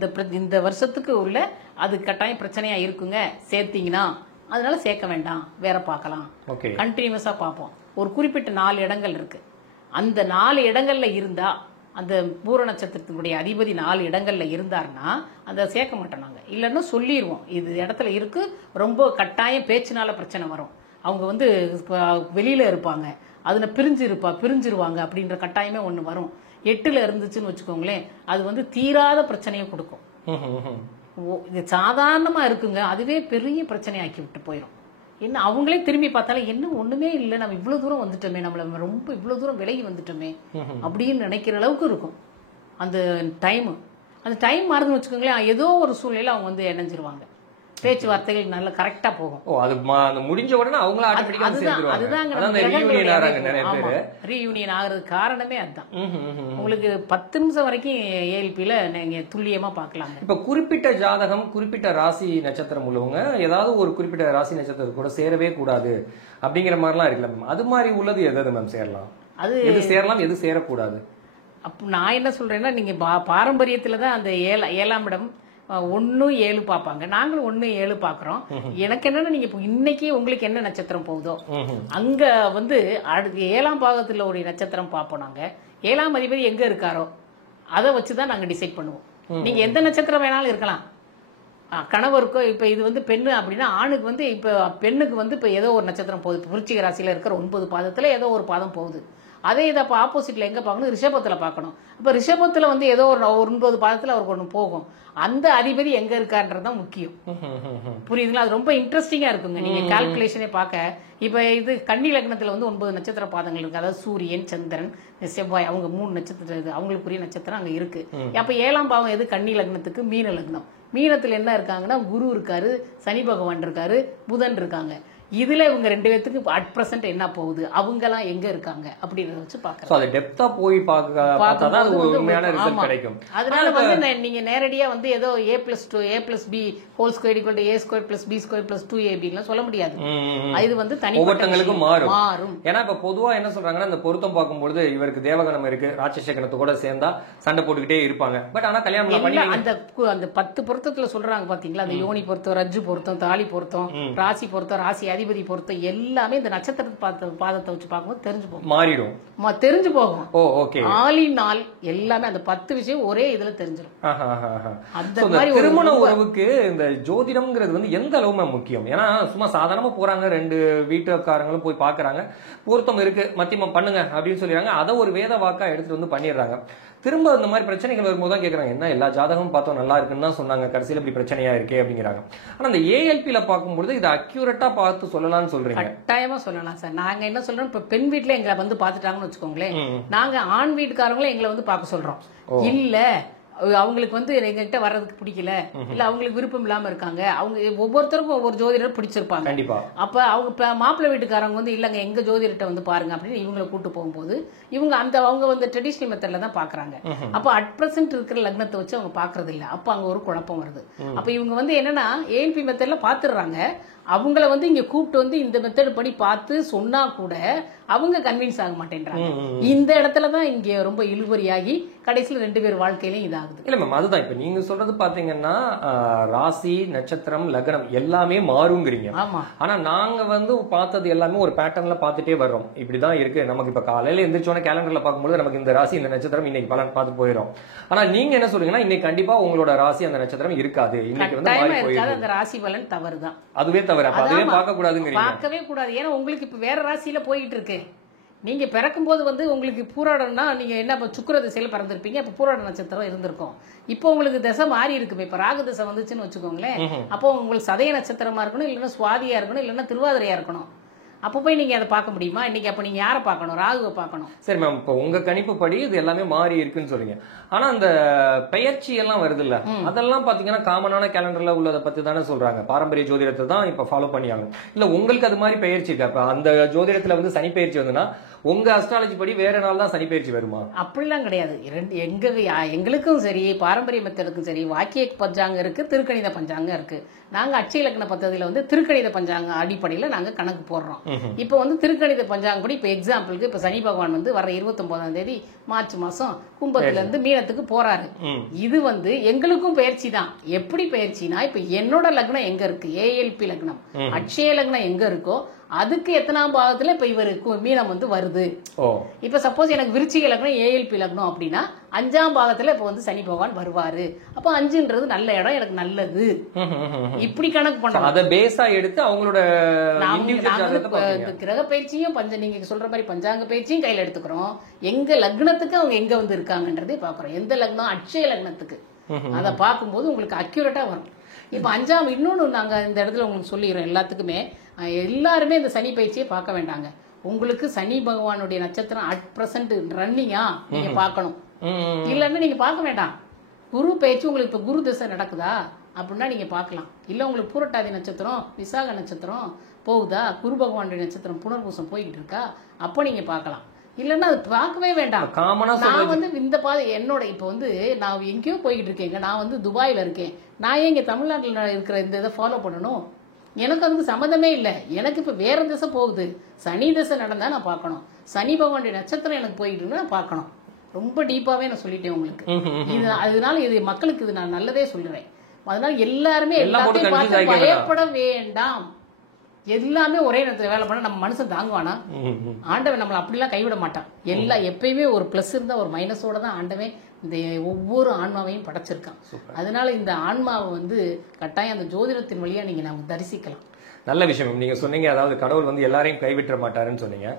இந்த வருஷத்துக்கு உள்ள அது கட்டாயம் பிரச்சனையா இருக்குங்க, சேர்த்தீங்கன்னா அதனால சேர்க்க வேண்டாம், வேற பார்க்கலாம். கண்டினியூஸா பார்ப்போம். ஒரு குறிப்பிட்ட 4 இடங்கள் இருக்கு. அந்த 4 இடங்கள்ல இருந்தா, அந்த பூர நட்சத்திரத்தினுடைய அதிபதி 4 இடங்கள்ல இருந்தாருன்னா அதை சேர்க்க மாட்டோம் நாங்க. இல்லைன்னா சொல்லிடுவோம், இது இடத்துல இருக்கு, ரொம்ப கட்டாயம் பேச்சினால பிரச்சனை வரும், அவங்க வந்து வெளியில இருப்பாங்க, அதுல பிரிஞ்சிருவாங்க அப்படின்ற கட்டாயமே ஒண்ணு வரும். 8ல இருந்துச்சுன்னு வச்சுக்கோங்களேன், அது வந்து தீராத பிரச்சனையை கொடுக்கும். இது சாதாரணமா இருக்குங்க, அதுவே பெரிய பிரச்சனையாக்கி விட்டு போயிடும். என்ன அவங்களே திரும்பி பார்த்தாலும் என்ன ஒண்ணுமே இல்லை, நம்ம இவ்வளவு தூரம் வந்துட்டோமே, நம்மள ரொம்ப இவ்வளவு தூரம் விலகி வந்துட்டோமே அப்படின்னு நினைக்கிற அளவுக்கு இருக்கும் அந்த டைம். அந்த டைம் மாறுதுன்னு வச்சுக்கோங்களேன், ஏதோ ஒரு சூழ்நிலையில அவங்க வந்து இணைஞ்சிருவாங்க. பேச்சுவார்த்தைகள் நல்லா கரெக்டா போகும். முடிஞ்ச உடனே அவங்கள ரீயூனியன் ஆகுறது காரணமே அதுதான். உங்களுக்கு 10 நிமிஷம் வரைக்கும் ஏஎல்பில நீங்க துல்லியமா பார்க்கலாம். இப்ப குறிப்பிட்ட ஜாதகம், குறிப்பிட்ட ராசி நட்சத்திரம் உள்ளவங்க ஏதாவது ஒரு குறிப்பிட்ட ராசி நட்சத்திரம் கூட சேரவே கூடாது அப்படிங்கிற மாதிரிலாம் இருக்குல்ல மேம், அது மாதிரி உள்ளது எது மேம் சேரலாம், அது எது சேரலாம், எது சேரக்கூடாது? அப்ப நான் என்ன சொல்றேன்னா, நீங்க பாரம்பரியத்துலதான் அந்த 7ஆம் இடம் 1 7 பார்ப்பாங்க, நாங்களும் 1 7 பாக்குறோம். எனக்கு என்னன்னா, நீங்க இன்னைக்கு உங்களுக்கு என்ன நட்சத்திரம் போகுதோ அங்க வந்து 7ஆம் பாகத்துல ஒரு நட்சத்திரம் பார்ப்போம் நாங்க. 7ஆம் அதிபதி எங்க இருக்காரோ அதை வச்சுதான் நாங்க டிசைட் பண்ணுவோம். நீங்க எந்த நட்சத்திரம் வேணாலும் இருக்கலாம். கணவருக்கோ இப்ப இது வந்து பெண்ணு அப்படின்னா, ஆணுக்கு வந்து இப்ப பெண்ணுக்கு வந்து இப்ப ஏதோ ஒரு நட்சத்திரம் போகுது, விருச்சிக ராசியில இருக்கிற 9 பாதத்துல ஏதோ ஒரு பாதம் போகுது. அதே இதை அப்போ ஆப்போசிட்ல எங்க பார்க்கணும், ரிஷபத்தில் பார்க்கணும். இப்போ ரிஷபத்தில் வந்து ஏதோ ஒரு 9 பாதத்தில் அவருக்கு ஒன்று போகும். அந்த அதிபதி எங்க இருக்கான்றதுதான் முக்கியம். புரியுதுங்களா? அது ரொம்ப இன்ட்ரெஸ்டிங்கா இருக்குங்க. நீங்க கால்குலேஷனே பார்க்க. இப்ப இது கன்னி லக்னத்துல வந்து 9 நட்சத்திர பாதங்கள் இருக்கு. அதாவது சூரியன், சந்திரன், செவ்வாய், அவங்க 3 நட்சத்திரம், அவங்களுக்குரிய நட்சத்திரம் அங்க இருக்கு. அப்ப 7ஆம் பாவம் எது? கன்னி லக்னத்துக்கு மீன லக்னம். மீனத்துல என்ன இருக்காங்கன்னா, குரு இருக்காரு, சனி பகவான் இருக்காரு, புதன் இருக்காங்க. இதுல இவங்க 2 பேத்துக்கு அட் பிரசன்ட் என்ன போகுது, அவங்க எல்லாம் எங்க இருக்காங்க அப்படிங்கறத வச்சு பாக்குறோம். அது டெப்தா போய் பார்த்தாதான் அது உண்மையான ரிசல்ட் கிடைக்கும். அதனால வந்து நீங்க நேரடியா வந்து ஏதோ a+2 a+b whole square equal to a square plus b square plus 2ab எல்லாம் சொல்ல முடியாது. இது வந்து ஒவ்வொருத்தங்களுக்கும் மாறும். ஏன்னா இப்ப பொதுவா என்ன சொல்றாங்கன்னா, இந்த பொருத்தம் பார்க்கும்போது இவருக்கு தேவகணம் இருக்கு, ராட்சச கணத்து கூட சேர்ந்தா சண்டை போட்டுக்கிட்டே இருப்பாங்க. பட் ஆனா கல்யாணம் பண்ணி அந்த 10 பொருத்தத்துல சொல்றாங்க பாத்தீங்களா, அந்த யோனி பொருத்தம், ரஜ்ஜு பொருத்தம், தாலி பொருத்தம், ராசி பொருத்தம், ராசி அதிபதி பொறுத்த எல்லாமே இந்த நட்சத்திர பாதத்தை வச்சு பார்க்கும்போது தெரிஞ்சு போகும், மாறிடும், தெரிஞ்சு போகும். ஓகே, ஆளினால் எல்லாமே அந்த 10 விஷயம் ஒரே இதுல தெரிஞ்சிடும். அந்த மாதிரி திருமண உறவுக்கு இந்த ஜோதிடம்ங்கிறது வந்து எந்த அளவு முக்கியம்? ஏன்னா சும்மா சாதாரணமா போறாங்க, 2 வீட்டுக்காரங்களும் போய் பாக்குறாங்க, பொருத்தம் இருக்கு மத்தியமா பண்ணுங்க அப்படின்னு சொல்லிடுறாங்க, அதை ஒரு வேத வாக்கா எடுத்துட்டு வந்து பண்ணிடுறாங்க. திரும்ப இந்த மாதிரி பிரச்சனைகள் வரும்போது தான் கேக்குறாங்க, என்ன எல்லா ஜாதகமும் பார்த்தோம் நல்லா இருக்குன்னு தான் சொன்னாங்க, கடைசியில இப்படி பிரச்சனையா இருக்கே அப்படிங்கிறாங்க. ஆனா இந்த ஏஎல்பில பார்க்கும்போது இதை அக்யூரேட்டா பார்த்து சொல்லலாம்னு சொல்றீங்க? கட்டாயமா சொல்லலாம் சார். நாங்க என்ன சொல்றோம், இப்ப பெண் வீட்டுல எங்களை வந்து பாத்துட்டாங்கன்னு வச்சுக்கோங்களேன், நாங்க ஆண் வீட்டுக்காரங்களும் எங்களை வந்து பார்க்க சொல்றோம். இல்ல அவங்களுக்கு வந்து எங்ககிட்ட வர்றதுக்கு பிடிக்கல, இல்ல அவங்களுக்கு விருப்பம் இல்லாம இருக்காங்க, அவங்க ஒவ்வொருத்தருக்கும் ஒவ்வொரு ஜோதிடர் பிடிச்சிருப்பாங்க. கண்டிப்பா. அப்ப அவங்க மாப்பிள்ளை வீட்டுக்காரங்க வந்து இல்லங்க எங்க ஜோதிடர்கிட்ட வந்து பாருங்க அப்படின்னு இவங்களை கூட்டு போகும்போது இவங்க அவங்க வந்து ட்ரெடிஷனல் மெத்தட்ல தான் பாக்குறாங்க. அப்ப அட் பிரசன்ட் இருக்கிற லக்னத்தை வச்சு அவங்க பாக்குறது இல்ல. அப்ப அங்க ஒரு குழப்பம் வருது. அப்ப இவங்க வந்து என்னன்னா ஏஎல்பி மெத்தட்ல பாத்துடுறாங்க, அவங்கள வந்து இங்க கூப்பிட்டு வந்து இந்த மெத்தட் படி பார்த்து சொன்னா கூட அவங்க கன்வின்ஸ் ஆக மாட்டேன்றாங்க. இந்த இடத்துலதான் இங்க ரொம்ப இழுபறியாகி கடைசியில் 2 பேர் வாழ்க்கையிலும் இதாகுது. இல்ல மேம், அதுதான் இப்ப நீங்க சொல்றது பாத்தீங்கன்னா ராசி, நட்சத்திரம், லக்னம் எல்லாமே மாறுங்கிறீங்க. ஆமா. ஆனா நாங்க வந்து பார்த்தது எல்லாமே ஒரு பேட்டர்ன்ல பாத்துட்டே வர்றோம், இப்படிதான் இருக்கு. நமக்கு இப்ப காலையில எந்திரிச்சோன்னா கேலண்டர்ல பார்க்கும்போது நமக்கு இந்த ராசி இந்த நட்சத்திரம் இன்னைக்கு பலன் பார்த்து போயிடும். ஆனா நீங்க என்ன சொல்றீங்கன்னா இன்னைக்கு கண்டிப்பா உங்களோட ராசி அந்த நட்சத்திரம் இருக்காது, இன்னைக்கு வந்து மாறி போயிடும். அந்த ராசி பலன் தவறுதான், அதுவே தவறு. அதுவே பார்க்க கூடாதுங்கிறீங்க? பார்க்கவே கூடாது. ஏன்னா உங்களுக்கு இப்ப வேற ராசியில போயிட்டு இருக்கு. நீங்க பிறக்கும் போது வந்து உங்களுக்கு பூராடம்னா நீங்க என்ன சுக்கிர திசையில பிறந்திருப்பீங்க, அப்ப பூராட நட்சத்திரம் இருந்திருக்கும். இப்போ உங்களுக்கு திசை மாறி இருக்கு. இப்ப ராகு திசை வந்துச்சுன்னு வச்சுக்கோங்களேன், அப்போ உங்களுக்கு சதய நட்சத்திரமா இருக்கணும், இல்லைன்னா சுவாதியா இருக்கணும், இல்லைன்னா திருவாதிரையா இருக்கணும். அப்ப போய் நீங்க அதை பார்க்க முடியுமா? இன்னைக்கு அப்ப நீங்க யாரை பார்க்கணும்? ராகுவை பார்க்கணும். சரி மேம், இப்போ உங்க கணிப்பு படி இது எல்லாமே மாறி இருக்குன்னு சொல்றீங்க. ஆனா அந்த பெயர்ச்சி எல்லாம் வருது இல்ல, அதெல்லாம் பாத்தீங்கன்னா காமனான கேலண்டர்ல உள்ளதை பத்தி தானே சொல்றாங்க. பாரம்பரிய ஜோதிடத்தை தான் இப்ப ஃபாலோ பண்ணியாங்க. இல்ல உங்களுக்கு அது மாதிரி பெயர்ச்சி இருக்கா? இப்ப அந்த ஜோதிடத்துல வந்து சனி பெயர்ச்சி வந்துன்னா உங்க அஸ்ட்ராலஜி படி வேற நாள் தான் சனி பெயர்ச்சி வருமா? அப்படிலாம் கிடையாது. எங்களுக்கும் சரி, பாரம்பரிய மெத்தடுக்கும் சரி, வாக்கிய பஞ்சாங்கம் இருக்கு, திருக்கணித பஞ்சாங்கம் இருக்கு. நாங்க அட்சய இலக்கண பദ്ധதியில வந்து திருக்கணித பஞ்சாங்க அடிப்படையில நாங்க கணக்கு போடுறோம். இப்ப வந்து திருக்கணித பஞ்சாங்கம் படி இப்ப எக்ஸாம்பிளுக்கு இப்ப சனி பகவான் வந்து வர 29ஆம் தேதி மார்ச் மாசம் கும்பத்துல இருந்து மீனத்துக்கு போறாரு. இது வந்து எங்களுக்கும் பயிற்சி தான். எப்படி பயிற்சினா, இப்ப என்னோட லக்னம் எங்க இருக்கு, ஏஎல்பி லக்னம், அட்சய லக்னம் எங்க இருக்கோ அதுக்கு எத்தனாம் பாகத்துல இப்ப இவருக்கு மீனம் வந்து வருது. இப்ப சப்போஸ் எனக்கு விருச்சிக லக்னம் ஏஎல்பி லக்னம் அப்படின்னா 5ஆம் பாகத்துல இப்ப வந்து சனி பகவான் வருவாரு. அப்ப 5ன்றது நல்ல இடம், எனக்கு நல்லது. இப்படி கணக்கு பண்றோம். அத பேஸா எடுத்து அவங்களோட கிரக பயிற்சியும் நீங்க சொல்ற மாதிரி பஞ்சாங்க பயிற்சியும் கையில எடுத்துக்கிறோம். எங்க லக்னத்துக்கு அவங்க எங்க வந்து இருக்காங்கன்றதே பாக்குறோம். எந்த லக்னம் அட்சய லக்னத்துக்கு அதை பார்க்கும்போது உங்களுக்கு அக்யூரேட்டா வரும். இப்ப 5ஆம் இன்னொன்னு நாங்க இந்த இடத்துல உங்களுக்கு சொல்லிடுறோம் எல்லாத்துக்குமே, எல்லாருமே இந்த சனி பயிற்சியை பார்க்க வேண்டாங்க. உங்களுக்கு சனி பகவானுடைய நட்சத்திரம் அட் பிரசன்ட் ரன்னிங்கா நீங்க பார்க்கணும், இல்லன்னா நீங்க பார்க்க வேண்டாம். குரு பயிற்சி உங்களுக்கு இப்ப குரு திசை நடக்குதா அப்படின்னா நீங்க பார்க்கலாம். இல்ல உங்களுக்கு பூரட்டாதி நட்சத்திரம் விசாக நட்சத்திரம் போகுதா, குரு பகவானுடைய நட்சத்திரம் புனர்பூசம் போய்கிட்டு இருக்கா, அப்ப நீங்க பார்க்கலாம். இல்லன்னா அது பார்க்கவே வேண்டாம். நான் வந்து இந்த என்னோட இப்ப வந்து நான் எங்கேயோ போய்கிட்டு இருக்கேங்க, நான் வந்து துபாயில இருக்கேன், நான் ஏன் இங்க தமிழ்நாட்டில் இருக்கிற இந்த இதை ஃபாலோ பண்ணணும்? எனக்கு அதுக்கு சம்மந்தமே இல்லை. எனக்கு இப்ப வேற திசை போகுது, சனி திசை நடந்தா நான் பார்க்கணும், சனி பகவானுடைய நட்சத்திரம் எனக்கு போயிட்டு இருக்கு நான் பார்க்கணும். ரொம்ப டீப்பாவே நான் சொல்லிட்டேன் உங்களுக்கு. இது அதனால இது மக்களுக்கு இது நான் நல்லதே சொல்றேன். அதனால எல்லாருமே எல்லாத்தையும் பார்த்து பயப்பட வேண்டாம். எல்லாமே ஒரே நேரத்தில் வேலை பண்ண நம்ம மனுஷன் தாங்குவானா? ஆண்டவன் நம்மளை அப்படிலாம் கைவிட மாட்டான். எப்பயுமே ஒரு பிளஸ் இருந்தா ஒரு மைனஸோட தான் ஆண்டவன் இந்த ஒவ்வொரு ஆன்மாவையும் படைச்சிருக்கான். அதனால இந்த ஆன்மாவை வந்து கட்டாயம் அந்த ஜோதிடத்தின் வழியா நீங்க நம்ம தரிசிக்கலாம். நல்ல விஷயம் நீங்க சொன்னீங்க. அதாவது கடவுள் வந்து எல்லாரையும் கைவிட்ட மாட்டாருன்னு சொன்னீங்க.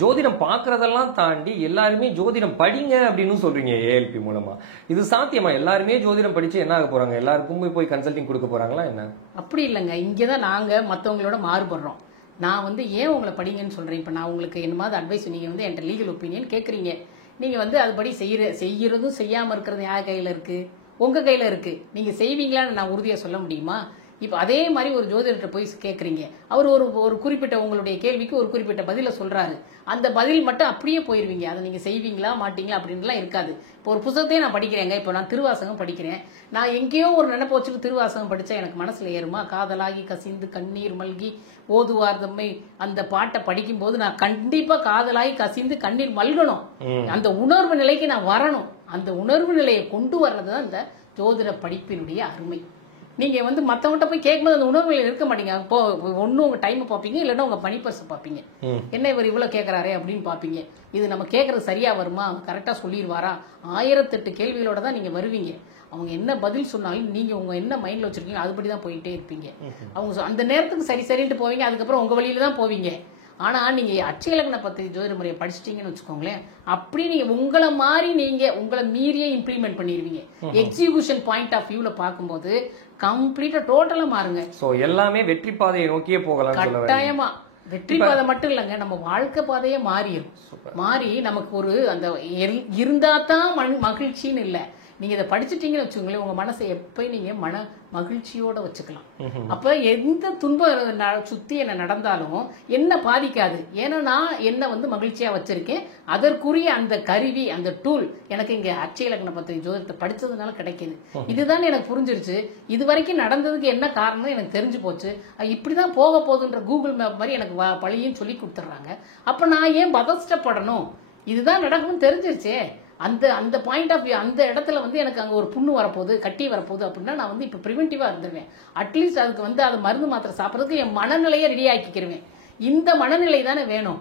ஜோதிடம் பாக்குறதெல்லாம் தாண்டி எல்லாருமே ஜோதிடம் படிங்க அப்படின்னு சொல்றீங்க ஏஎல்பி மூலமா. இது சாத்தியமா? எல்லாருமே ஜோதிடம் படிச்சு என்ன ஆக போறாங்க? எல்லாருக்கும் போய் கன்சல்டிங் கொடுக்க போறாங்களா என்ன? அப்படி இல்லைங்க. இங்கதான் நாங்க மத்தவங்களோட மாறுபடுறோம். நான் வந்து ஏன் உங்களை படிங்கன்னு சொல்றேன். இப்ப நான் உங்களுக்கு என்னமாவது அட்வைஸ், நீங்க வந்து என்கிட்ட லீகல் ஒப்பீனியன் கேக்குறீங்க, நீங்க வந்து அதுபடி செய்யறதும் செய்யாம இருக்கிறது யார் கையில இருக்கு? உங்க கையில இருக்கு. நீங்க செய்வீங்களான்னு நான் உறுதியா சொல்ல முடியுமா? இப்ப அதே மாதிரி ஒரு ஜோதிடர்கிட்ட போய் கேக்குறீங்க, அவர் ஒரு குறிப்பிட்ட உங்களுடைய கேள்விக்கு ஒரு குறிப்பிட்ட பதில சொல்றாரு, அந்த பதில் மட்டும் அப்படியே போயிருவீங்க. அதை நீங்க செய்வீங்களா மாட்டீங்களா அப்படின்லாம் இருக்காது. இப்போ ஒரு புத்தகத்தையே நான் படிக்கிறேங்க, இப்போ நான் திருவாசகம் படிக்கிறேன், நான் எங்கேயோ ஒரு நினைப்பு வச்சுட்டு திருவாசகம் படிச்சா எனக்கு மனசுல ஏறுமா? காதலாகி கசிந்து கண்ணீர் மல்கி ஓதுவார் தம்மை அந்த பாட்டை படிக்கும் போது நான் கண்டிப்பா காதலாகி கசிந்து கண்ணீர் மல்கணும். அந்த உணர்வு நிலைக்கு நான் வரணும். அந்த உணர்வு நிலையை கொண்டு வர்றதுதான் இந்த ஜோதிட படிப்பினுடைய அருமை. நீங்க வந்து மத்தவங்கிட்ட போய் கேட்கும்போது அந்த உணர்வுகள் இருக்க மாட்டீங்க. அப்போ ஒன்னும் உங்க டைம் பாப்பீங்க, இல்லன்னா உங்க பணிப்பர்ஸ் பாப்பீங்க. என்ன இவர் இவ்வளவு கேட்கறாரே அப்படின்னு பாப்பீங்க. இது நம்ம கேட்கறது சரியா வருமா, கரெக்டா சொல்லிடுவாரா, 1008 கேள்விகளோட தான் நீங்க வருவீங்க. அவங்க என்ன பதில் சொன்னாலும் நீங்க உங்க என்ன மைண்ட்ல வச்சிருக்கீங்க அதுபடிதான் போயிட்டே இருப்பீங்க. அவங்க அந்த நேரத்துக்கு சரி சரின்ட்டு போவீங்க, அதுக்கப்புறம் உங்க வழியில தான் போவீங்க. ஆனா நீங்க அட்சய லக்ன பத்தி ஜோதிட முறையை படிச்சிட்டீங்கன்னு வச்சுக்கோங்களேன், அப்படி நீங்க உங்களை மாதிரி நீங்க உங்களை மீறியே இம்ப்ளிமெண்ட் பண்ணிடுவீங்க. எக்ஸிகியூஷன் பாயிண்ட் ஆஃப் வியூல பார்க்கும்போது கம்ப்ளீட்டா டோட்டலா மாறுங்க. சோ எல்லாமே வெற்றி பாதையை நோக்கியே போகலாம். கட்டாயமா வெற்றி பாதை மட்டும் இல்லைங்க, நம்ம வாழ்க்கை பாதையே மாறிடும். மாறி நமக்கு ஒரு அந்த இருந்தா தான் மகிழ்ச்சின்னு இல்லை. நீங்க இதை படிச்சுட்டீங்கன்னு வச்சுக்கோங்களேன், உங்க மனசை எப்பயும் நீங்க மன மகிழ்ச்சியோட வச்சுக்கலாம். அப்ப எந்த துன்பம் சுத்தி என்ன நடந்தாலும் என்ன பாதிக்காது. ஏன்னா நான் என்ன வந்து மகிழ்ச்சியா வச்சிருக்கேன். அதற்குரிய அந்த கருவி, அந்த டூல் எனக்கு இங்க அட்சய லக்ன பத்தி ஜோதிடத்தை படிச்சதுனால கிடைக்குது. இதுதான் எனக்கு புரிஞ்சிருச்சு. இது வரைக்கும் நடந்ததுக்கு என்ன காரணம் எனக்கு தெரிஞ்சு போச்சு. இப்படிதான் போக போகுதுன்ற கூகுள் மேப் மாதிரி எனக்கு பழியும் சொல்லி கொடுத்துட்றாங்க. அப்ப நான் ஏன் பதஷ்டப்படணும்? இதுதான் நடக்கும்னு தெரிஞ்சிருச்சே. அந்த அந்த பாயிண்ட் ஆஃப் வியூ, அந்த இடத்துல வந்து எனக்கு அங்கே ஒரு புண்ணு வரப்போகுது, கட்டி வரப்போகுது அப்படின்னா நான் வந்து இப்போ ப்ரிவென்டிவாக இருந்துருவேன். அட்லீஸ்ட் அதுக்கு வந்து அதை மருந்து மாத்திரை சாப்பிட்றதுக்கு என் மனநிலையை ரெடி ஆக்கிக்கிருவேன். இந்த மனநிலை தானே வேணும்.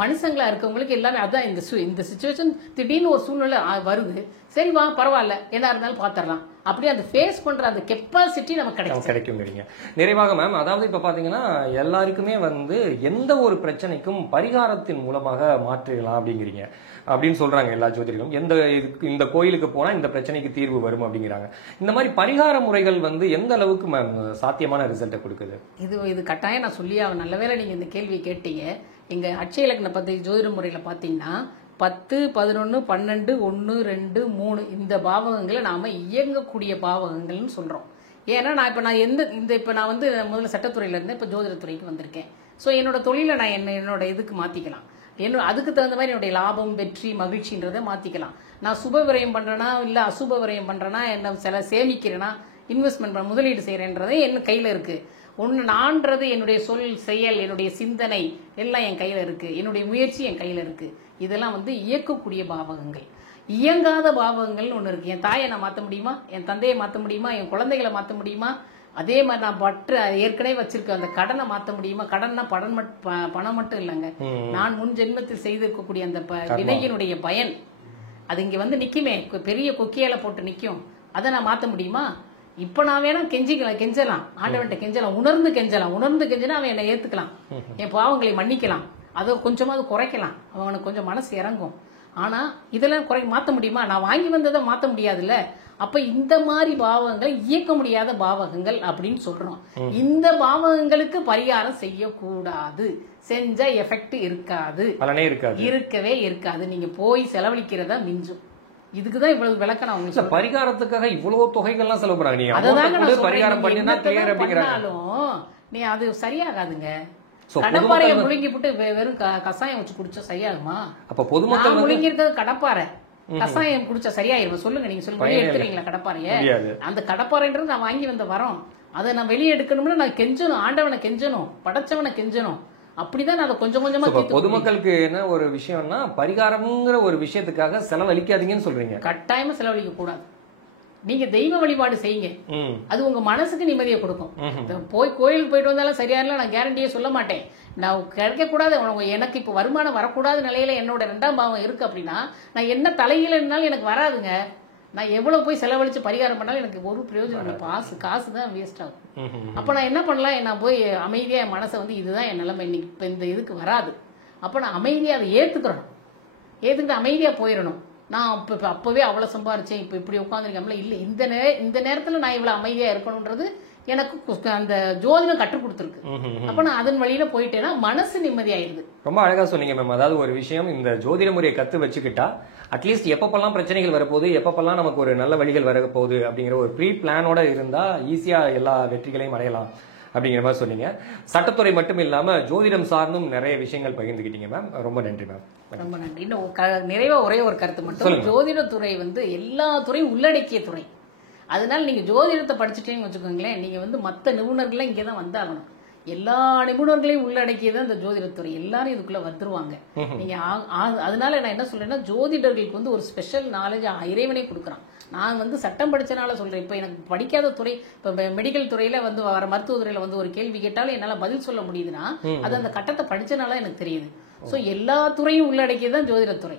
மனுஷங்களா இருக்கவங்களுக்கு எல்லாமே அதான். இந்த சிச்சுவேஷன் திடீர்னு ஒரு சூழ்நிலை வருது, சரி வா பரவாயில்ல என்ன இருந்தாலும் பாத்திரலாம், அப்படி அந்த ஃபேஸ் பண்ற அந்த கெப்பாசிட்டி நமக்கு கிடைக்குங்கிறீங்க. நிறைவாக மேம், அதாவது இப்ப பாத்தீங்கன்னா எல்லாருக்குமே வந்து எந்த ஒரு பிரச்சனைக்கும் பரிகாரத்தின் மூலமாக மாற்றிடலாம் அப்படிங்கிறீங்க அப்படின்னு சொல்றாங்க எல்லா ஜோதிடர்களும். இந்த கோயிலுக்கு போனா இந்த பிரச்சனைக்கு தீர்வு வரும் அப்படிங்கிறாங்க. இந்த மாதிரி பரிகார முறைகள் வந்து எந்த அளவுக்கு மேம் சாத்தியமான ரிசல்ட்டை கொடுக்குது? இது கட்டாயம் நான் சொல்லி நல்ல வேளை நீங்க இந்த கேள்வி கேட்டீங்க. எங்க அட்சய லக்ன பத்தி ஜோதிட முறையில பாத்தீங்கன்னா 10, 11, 12, 1, 2, 3 இந்த பாவகங்களை நாம இயங்கக்கூடிய பாவகங்கள்னு சொல்றோம். ஏன்னா நான் வந்து முதல்ல சட்டத்துறையில இருந்தேன், இப்ப ஜோதிடத்துறைக்கு வந்திருக்கேன். ஸோ என்னோட தொழிலை நான் என்னோட இதுக்கு மாத்திக்கலாம். அதுக்கு தகுந்த மாதிரி என்னுடைய லாபம், வெற்றி, மகிழ்ச்சின்றதை மாத்திக்கலாம். நான் சுப விரயம் பண்றேனா இல்ல அசுப விரயம் பண்றேனா, என்ன சில சேமிக்கிறேனா, இன்வெஸ்ட்மெண்ட் முதலீடு செய்யறேன்றதே என்ன கையில இருக்கு. ஒன்று நான்றது என்னுடைய சொல், செயல், என்னுடைய சிந்தனை எல்லாம் என் கையில இருக்கு. என்னுடைய முயற்சி என் கையில இருக்கு. இதெல்லாம் வந்து இயக்கக்கூடிய பாவகங்கள். இயங்காத பாவகங்கள்னு ஒன்று இருக்கு. என் தாயை நான் மாற்ற முடியுமா? என் தந்தையை மாற்ற முடியுமா? என் குழந்தைகளை மாற்ற முடியுமா? அதே மாதிரி நான் ஏற்கனவே வச்சிருக்க அந்த கடனை மாற்ற முடியுமா? கடன்னா பணம் மட்டும் இல்லைங்க, நான் முன் ஜென்மத்தில் செய்திருக்கக்கூடிய அந்த வினையினுடைய பயன் அது இங்க வந்து நிக்குமே, பெரிய கொக்கியால போட்டு நிக்கும். அதை நான் மாற்ற முடியுமா? இப்ப நான் வேணா கெஞ்சலாம், ஆண்டவன்ட்ட கெஞ்சலாம், உணர்ந்து கெஞ்சினா அவன் என்னை ஏத்துக்கலாம், என் பாவங்களை மன்னிக்கலாம், அதை கொஞ்சமாவது குறைக்கலாம், அவனுக்கு கொஞ்சம் மனசு இறங்கும். ஆனா இதெல்லாம் மாற்ற முடியுமா? நான் வாங்கி வந்ததை மாற்ற முடியாதுல்ல. அப்ப இந்த மாதிரி பாவகங்கள் இயக்க முடியாத பாவகங்கள் அப்படின்னு சொல்றோம். இந்த பாவகங்களுக்கு பரிகாரம் செய்யக்கூடாது. செஞ்ச எஃபெக்ட் இருக்காது, இருக்கவே இருக்காது. நீங்க போய் செலவழிக்கிறதா மிஞ்சும். இதுக்குதான் இவ்வளவு விளக்கம் நான் உங்களுக்கு பரிகாரத்துக்காக இவ்வளவு தொகைகள்லாம் செலவு பண்றாங்க. பரிகாரம் பண்ணாலும் நீ அது சரியாகாதுங்க. கடப்பாறையை முழுங்கி போட்டு வெறும் கசாயம் வச்சு குடிச்சா சரியாகுமா? அப்ப பொதுமக்கள் முழுங்கி இருக்கிறது கடப்பாறை, கசாயம் குடிச்சா சரியாயிருமா? சொல்லுங்க, நீங்க சொல்லுங்க. வெளியே எடுத்துறீங்களா கடப்பாறைய? அந்த கடப்பாறைன்றது நான் வாங்கி வந்த வரோம், அதை நான் வெளியே எடுக்கணும்னா நான் கெஞ்சணும், ஆண்டவனை கெஞ்சணும், படைச்சவனை கெஞ்சணும். அப்படிதான் அதை கொஞ்சம் கொஞ்சமா பொதுமக்களுக்கு என்ன ஒரு விஷயம்னா, பரிகாரம்ங்கிற ஒரு விஷயத்துக்காக செலவழிக்காதீங்கன்னு சொல்றீங்க. கட்டாயமா செலவழிக்க கூடாது. நீங்க தெய்வ வழிபாடு செய்யுங்க, அது உங்க மனசுக்கு நிம்மதியை கொடுக்கும். போய் கோயிலுக்கு போயிட்டு வந்தாலும் சரியா இல்ல நான் கேரண்டியே சொல்ல மாட்டேன். நான் கிடைக்க கூடாது, எனக்கு இப்ப வருமானம் வரக்கூடாத நிலையில என்னோட 2ஆம் பாவம் இருக்கு அப்படின்னா நான் என்ன தலையில இருந்தாலும் எனக்கு வராதுங்க. நான் எவ்வளவு போய் செலவழிச்சு பரிகாரம் பண்ணாலும் எனக்கு ஒரு பிரயோஜனம் இல்லை. காசு தான் வேஸ்ட் ஆகும். அப்ப நான் என்ன பண்ணலாம்? நான் போய் அமைதியா என் மனசை வந்து இதுதான் என் நிலைமை, இன்னைக்கு இப்ப இந்த இதுக்கு வராது. அப்ப நான் அமைதியா அதை ஏத்துக்கிட்டு அமைதியா போயிடணும். நான் அப்பவே அவ்வளவு சம்பாரிச்சேன், இப்ப இப்படி உட்காந்துருக்கேன்ல இல்ல, இந்த நேரத்துல நான் இவ்வளவு அமைதியா இருக்கணும்ன்றது எனக்கு அந்த ஜோதிடம் கற்றுக் கொடுத்துருக்கு. அப்ப நான் அதன் வழியில போயிட்டேன்னா மனசு நிம்மதியாயிருது. ரொம்ப அழகா சொன்னீங்க மேம். அதாவது ஒரு விஷயம், இந்த ஜோதிட முறையை கத்து வச்சுக்கிட்டா அட்லீஸ்ட் எப்பப்பெல்லாம் பிரச்சனைகள் வரப்போகுது, எப்பப்பெல்லாம் நமக்கு ஒரு நல்ல வழிகள் வரப்போகுது அப்படிங்கிற ஒரு ப்ரீ பிளானோட இருந்தா ஈஸியா எல்லா வெற்றிகளையும் அடையலாம் அப்படிங்கிற மாதிரி சொன்னீங்க. சட்டத்துறை மட்டும் இல்லாம ஜோதிடம் சார்ந்தும் நிறைய விஷயங்கள் பகிர்ந்துக்கிட்டீங்க மேம். ரொம்ப நன்றி மேம். ரொம்ப நன்றி. இன்னும் நிறைவா ஒரே ஒரு கருத்து மட்டும், ஜோதிடத்துறை வந்து எல்லா துறையும் உள்ளடக்கிய துறை. அதனால நீங்க ஜோதிடத்தை படிச்சுட்டீங்கன்னு வச்சுக்கோங்களேன், நீங்க வந்து மற்ற நிபுணர்கள்லாம் இங்கதான் வந்தாகணும். எல்லா நிபுணர்களையும் உள்ளடக்கியது அந்த ஜோதிடத்துறை. எல்லாரும் இதுக்குள்ள வந்துருவாங்க. நீங்க அதனால நான் என்ன சொல்றேன்னா, ஜோதிடர்களுக்கு வந்து ஒரு ஸ்பெஷல் நாலேஜ் இறைவனே கொடுக்குறான். நான் வந்து சட்டம் படிச்சனால சொல்றேன். இப்ப எனக்கு படிக்காத துறை, இப்ப மெடிக்கல் துறையில வந்து வர மருத்துவ துறையில வந்து ஒரு கேள்வி கேட்டாலும் என்னால பதில் சொல்ல முடியுதுன்னா அது அந்த கட்டத்தை படிச்சனால எனக்கு தெரியுது. சோ எல்லா துறையும் உள்ளடக்கியதான் ஜோதிடத்துறை.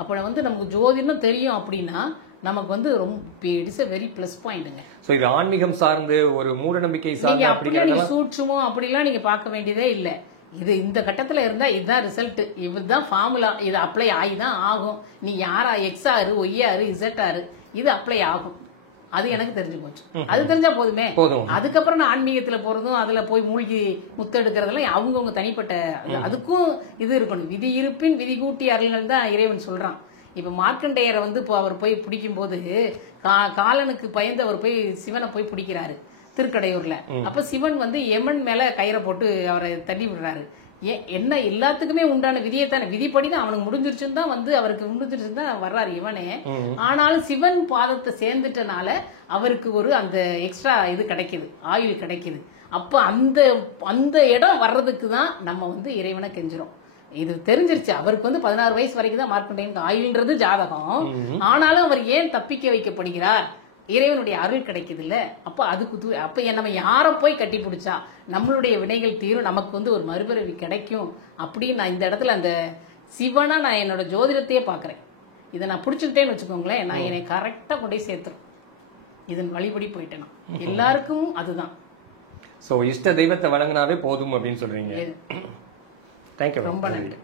அப்ப வந்து நமக்கு ஜோதிடம் தெரியும் அப்படின்னா நமக்கு வந்து ரொம்ப இட்ஸ் a வெரி பிளஸ் பாயிண்ட்ங்க. சோ இது ஆன்மீகம் சார்ந்து ஒரு மூட நம்பிக்கை சார்ந்து நீங்க சூட்சுமோ அப்படிலாம் நீங்க பார்க்க வேண்டியதே இல்ல. இது இந்த கட்டத்துல இருந்தா இதுதான் ரிசல்ட், இதுதான் ஃபார்முலா, இது அப்ளை ஆகிதான் ஆகும். நீ யாரா எக்ஸ் ஆறு ஒய் ஆறு இசட் ஆறு இது அப்ளை ஆகும். அது எனக்கு தெரிஞ்சு போச்சு. அது தெரிஞ்சா போதுமே. அதுக்கப்புறம் நான் ஆன்மீகத்துல போறதும் அதுல போய் மூழ்கி முத்தெடுக்கிறதெல்லாம் அவங்கவுங்க தனிப்பட்ட அதுக்கும் இது இருக்கணும். விதி இருப்பின் விதி கூட்டி அருள்கள் தான் இறைவன் சொல்றான். இப்ப மார்க்கண்டேயரை வந்து இப்போ அவர் போய் பிடிக்கும் போது காலனுக்கு பயந்து அவர் போய் சிவனை போய் பிடிக்கிறாரு திருக்கடையூர்ல. அப்ப சிவன் வந்து யமன் மேல கயிறை போட்டு அவரை தள்ளி விடுறாரு. என்ன எல்லாத்துக்குமே உண்டான விதியைத்தானே, விதிப்படிதான் அவனுக்கு முடிஞ்சிருச்சுன்னு தான் வந்து அவருக்கு முடிஞ்சிருச்சுன்னு தான் வர்றாரு இவனே. ஆனாலும் சிவன் பாதத்தை சேர்ந்துட்டனால அவருக்கு ஒரு அந்த எக்ஸ்ட்ரா இது கிடைக்குது, ஆயுள் கிடைக்குது. அப்ப அந்த அந்த இடம் வர்றதுக்கு தான் நம்ம வந்து இறைவனை கெஞ்சிரும். இது தெரிஞ்சிருச்சு அவருக்கு வந்து 16 வயசு வரைக்கும் தான் மார்க்கண்டேயனுக்கு ஆயுள்ன்றது ஜாதகம். ஆனாலும் அவர் ஏன் தப்பிக்க வைக்கப்படுகிறார்? இறைவனுடைய அருள் கிடைக்குது இல்ல. அப்ப அதுக்கு அப்ப நம்ம யார போய் கட்டி பிடிச்சா நம்மளுடைய வினைகள் தீரும், நமக்கு வந்து ஒரு மறுபிறவி கிடைக்கும் அப்படின்னு நான் இந்த இடத்துல அந்த சிவனா நான் என்னோட ஜோதிடத்தையே பாக்குறேன். இதை நான் பிடிச்சுக்கிட்டேன்னு வச்சுக்கோங்களேன், நான் என்னை கரெக்டா கொண்டு போய் சேர்த்துரும். இதன் வழிபடி போயிட்டேன். எல்லாருக்கும் அதுதான். சோ இஷ்ட தெய்வத்தை வணங்கினாவே போதும் அப்படின்னு சொல்றீங்க. தேங்க்யூ. ரொம்ப நன்றி.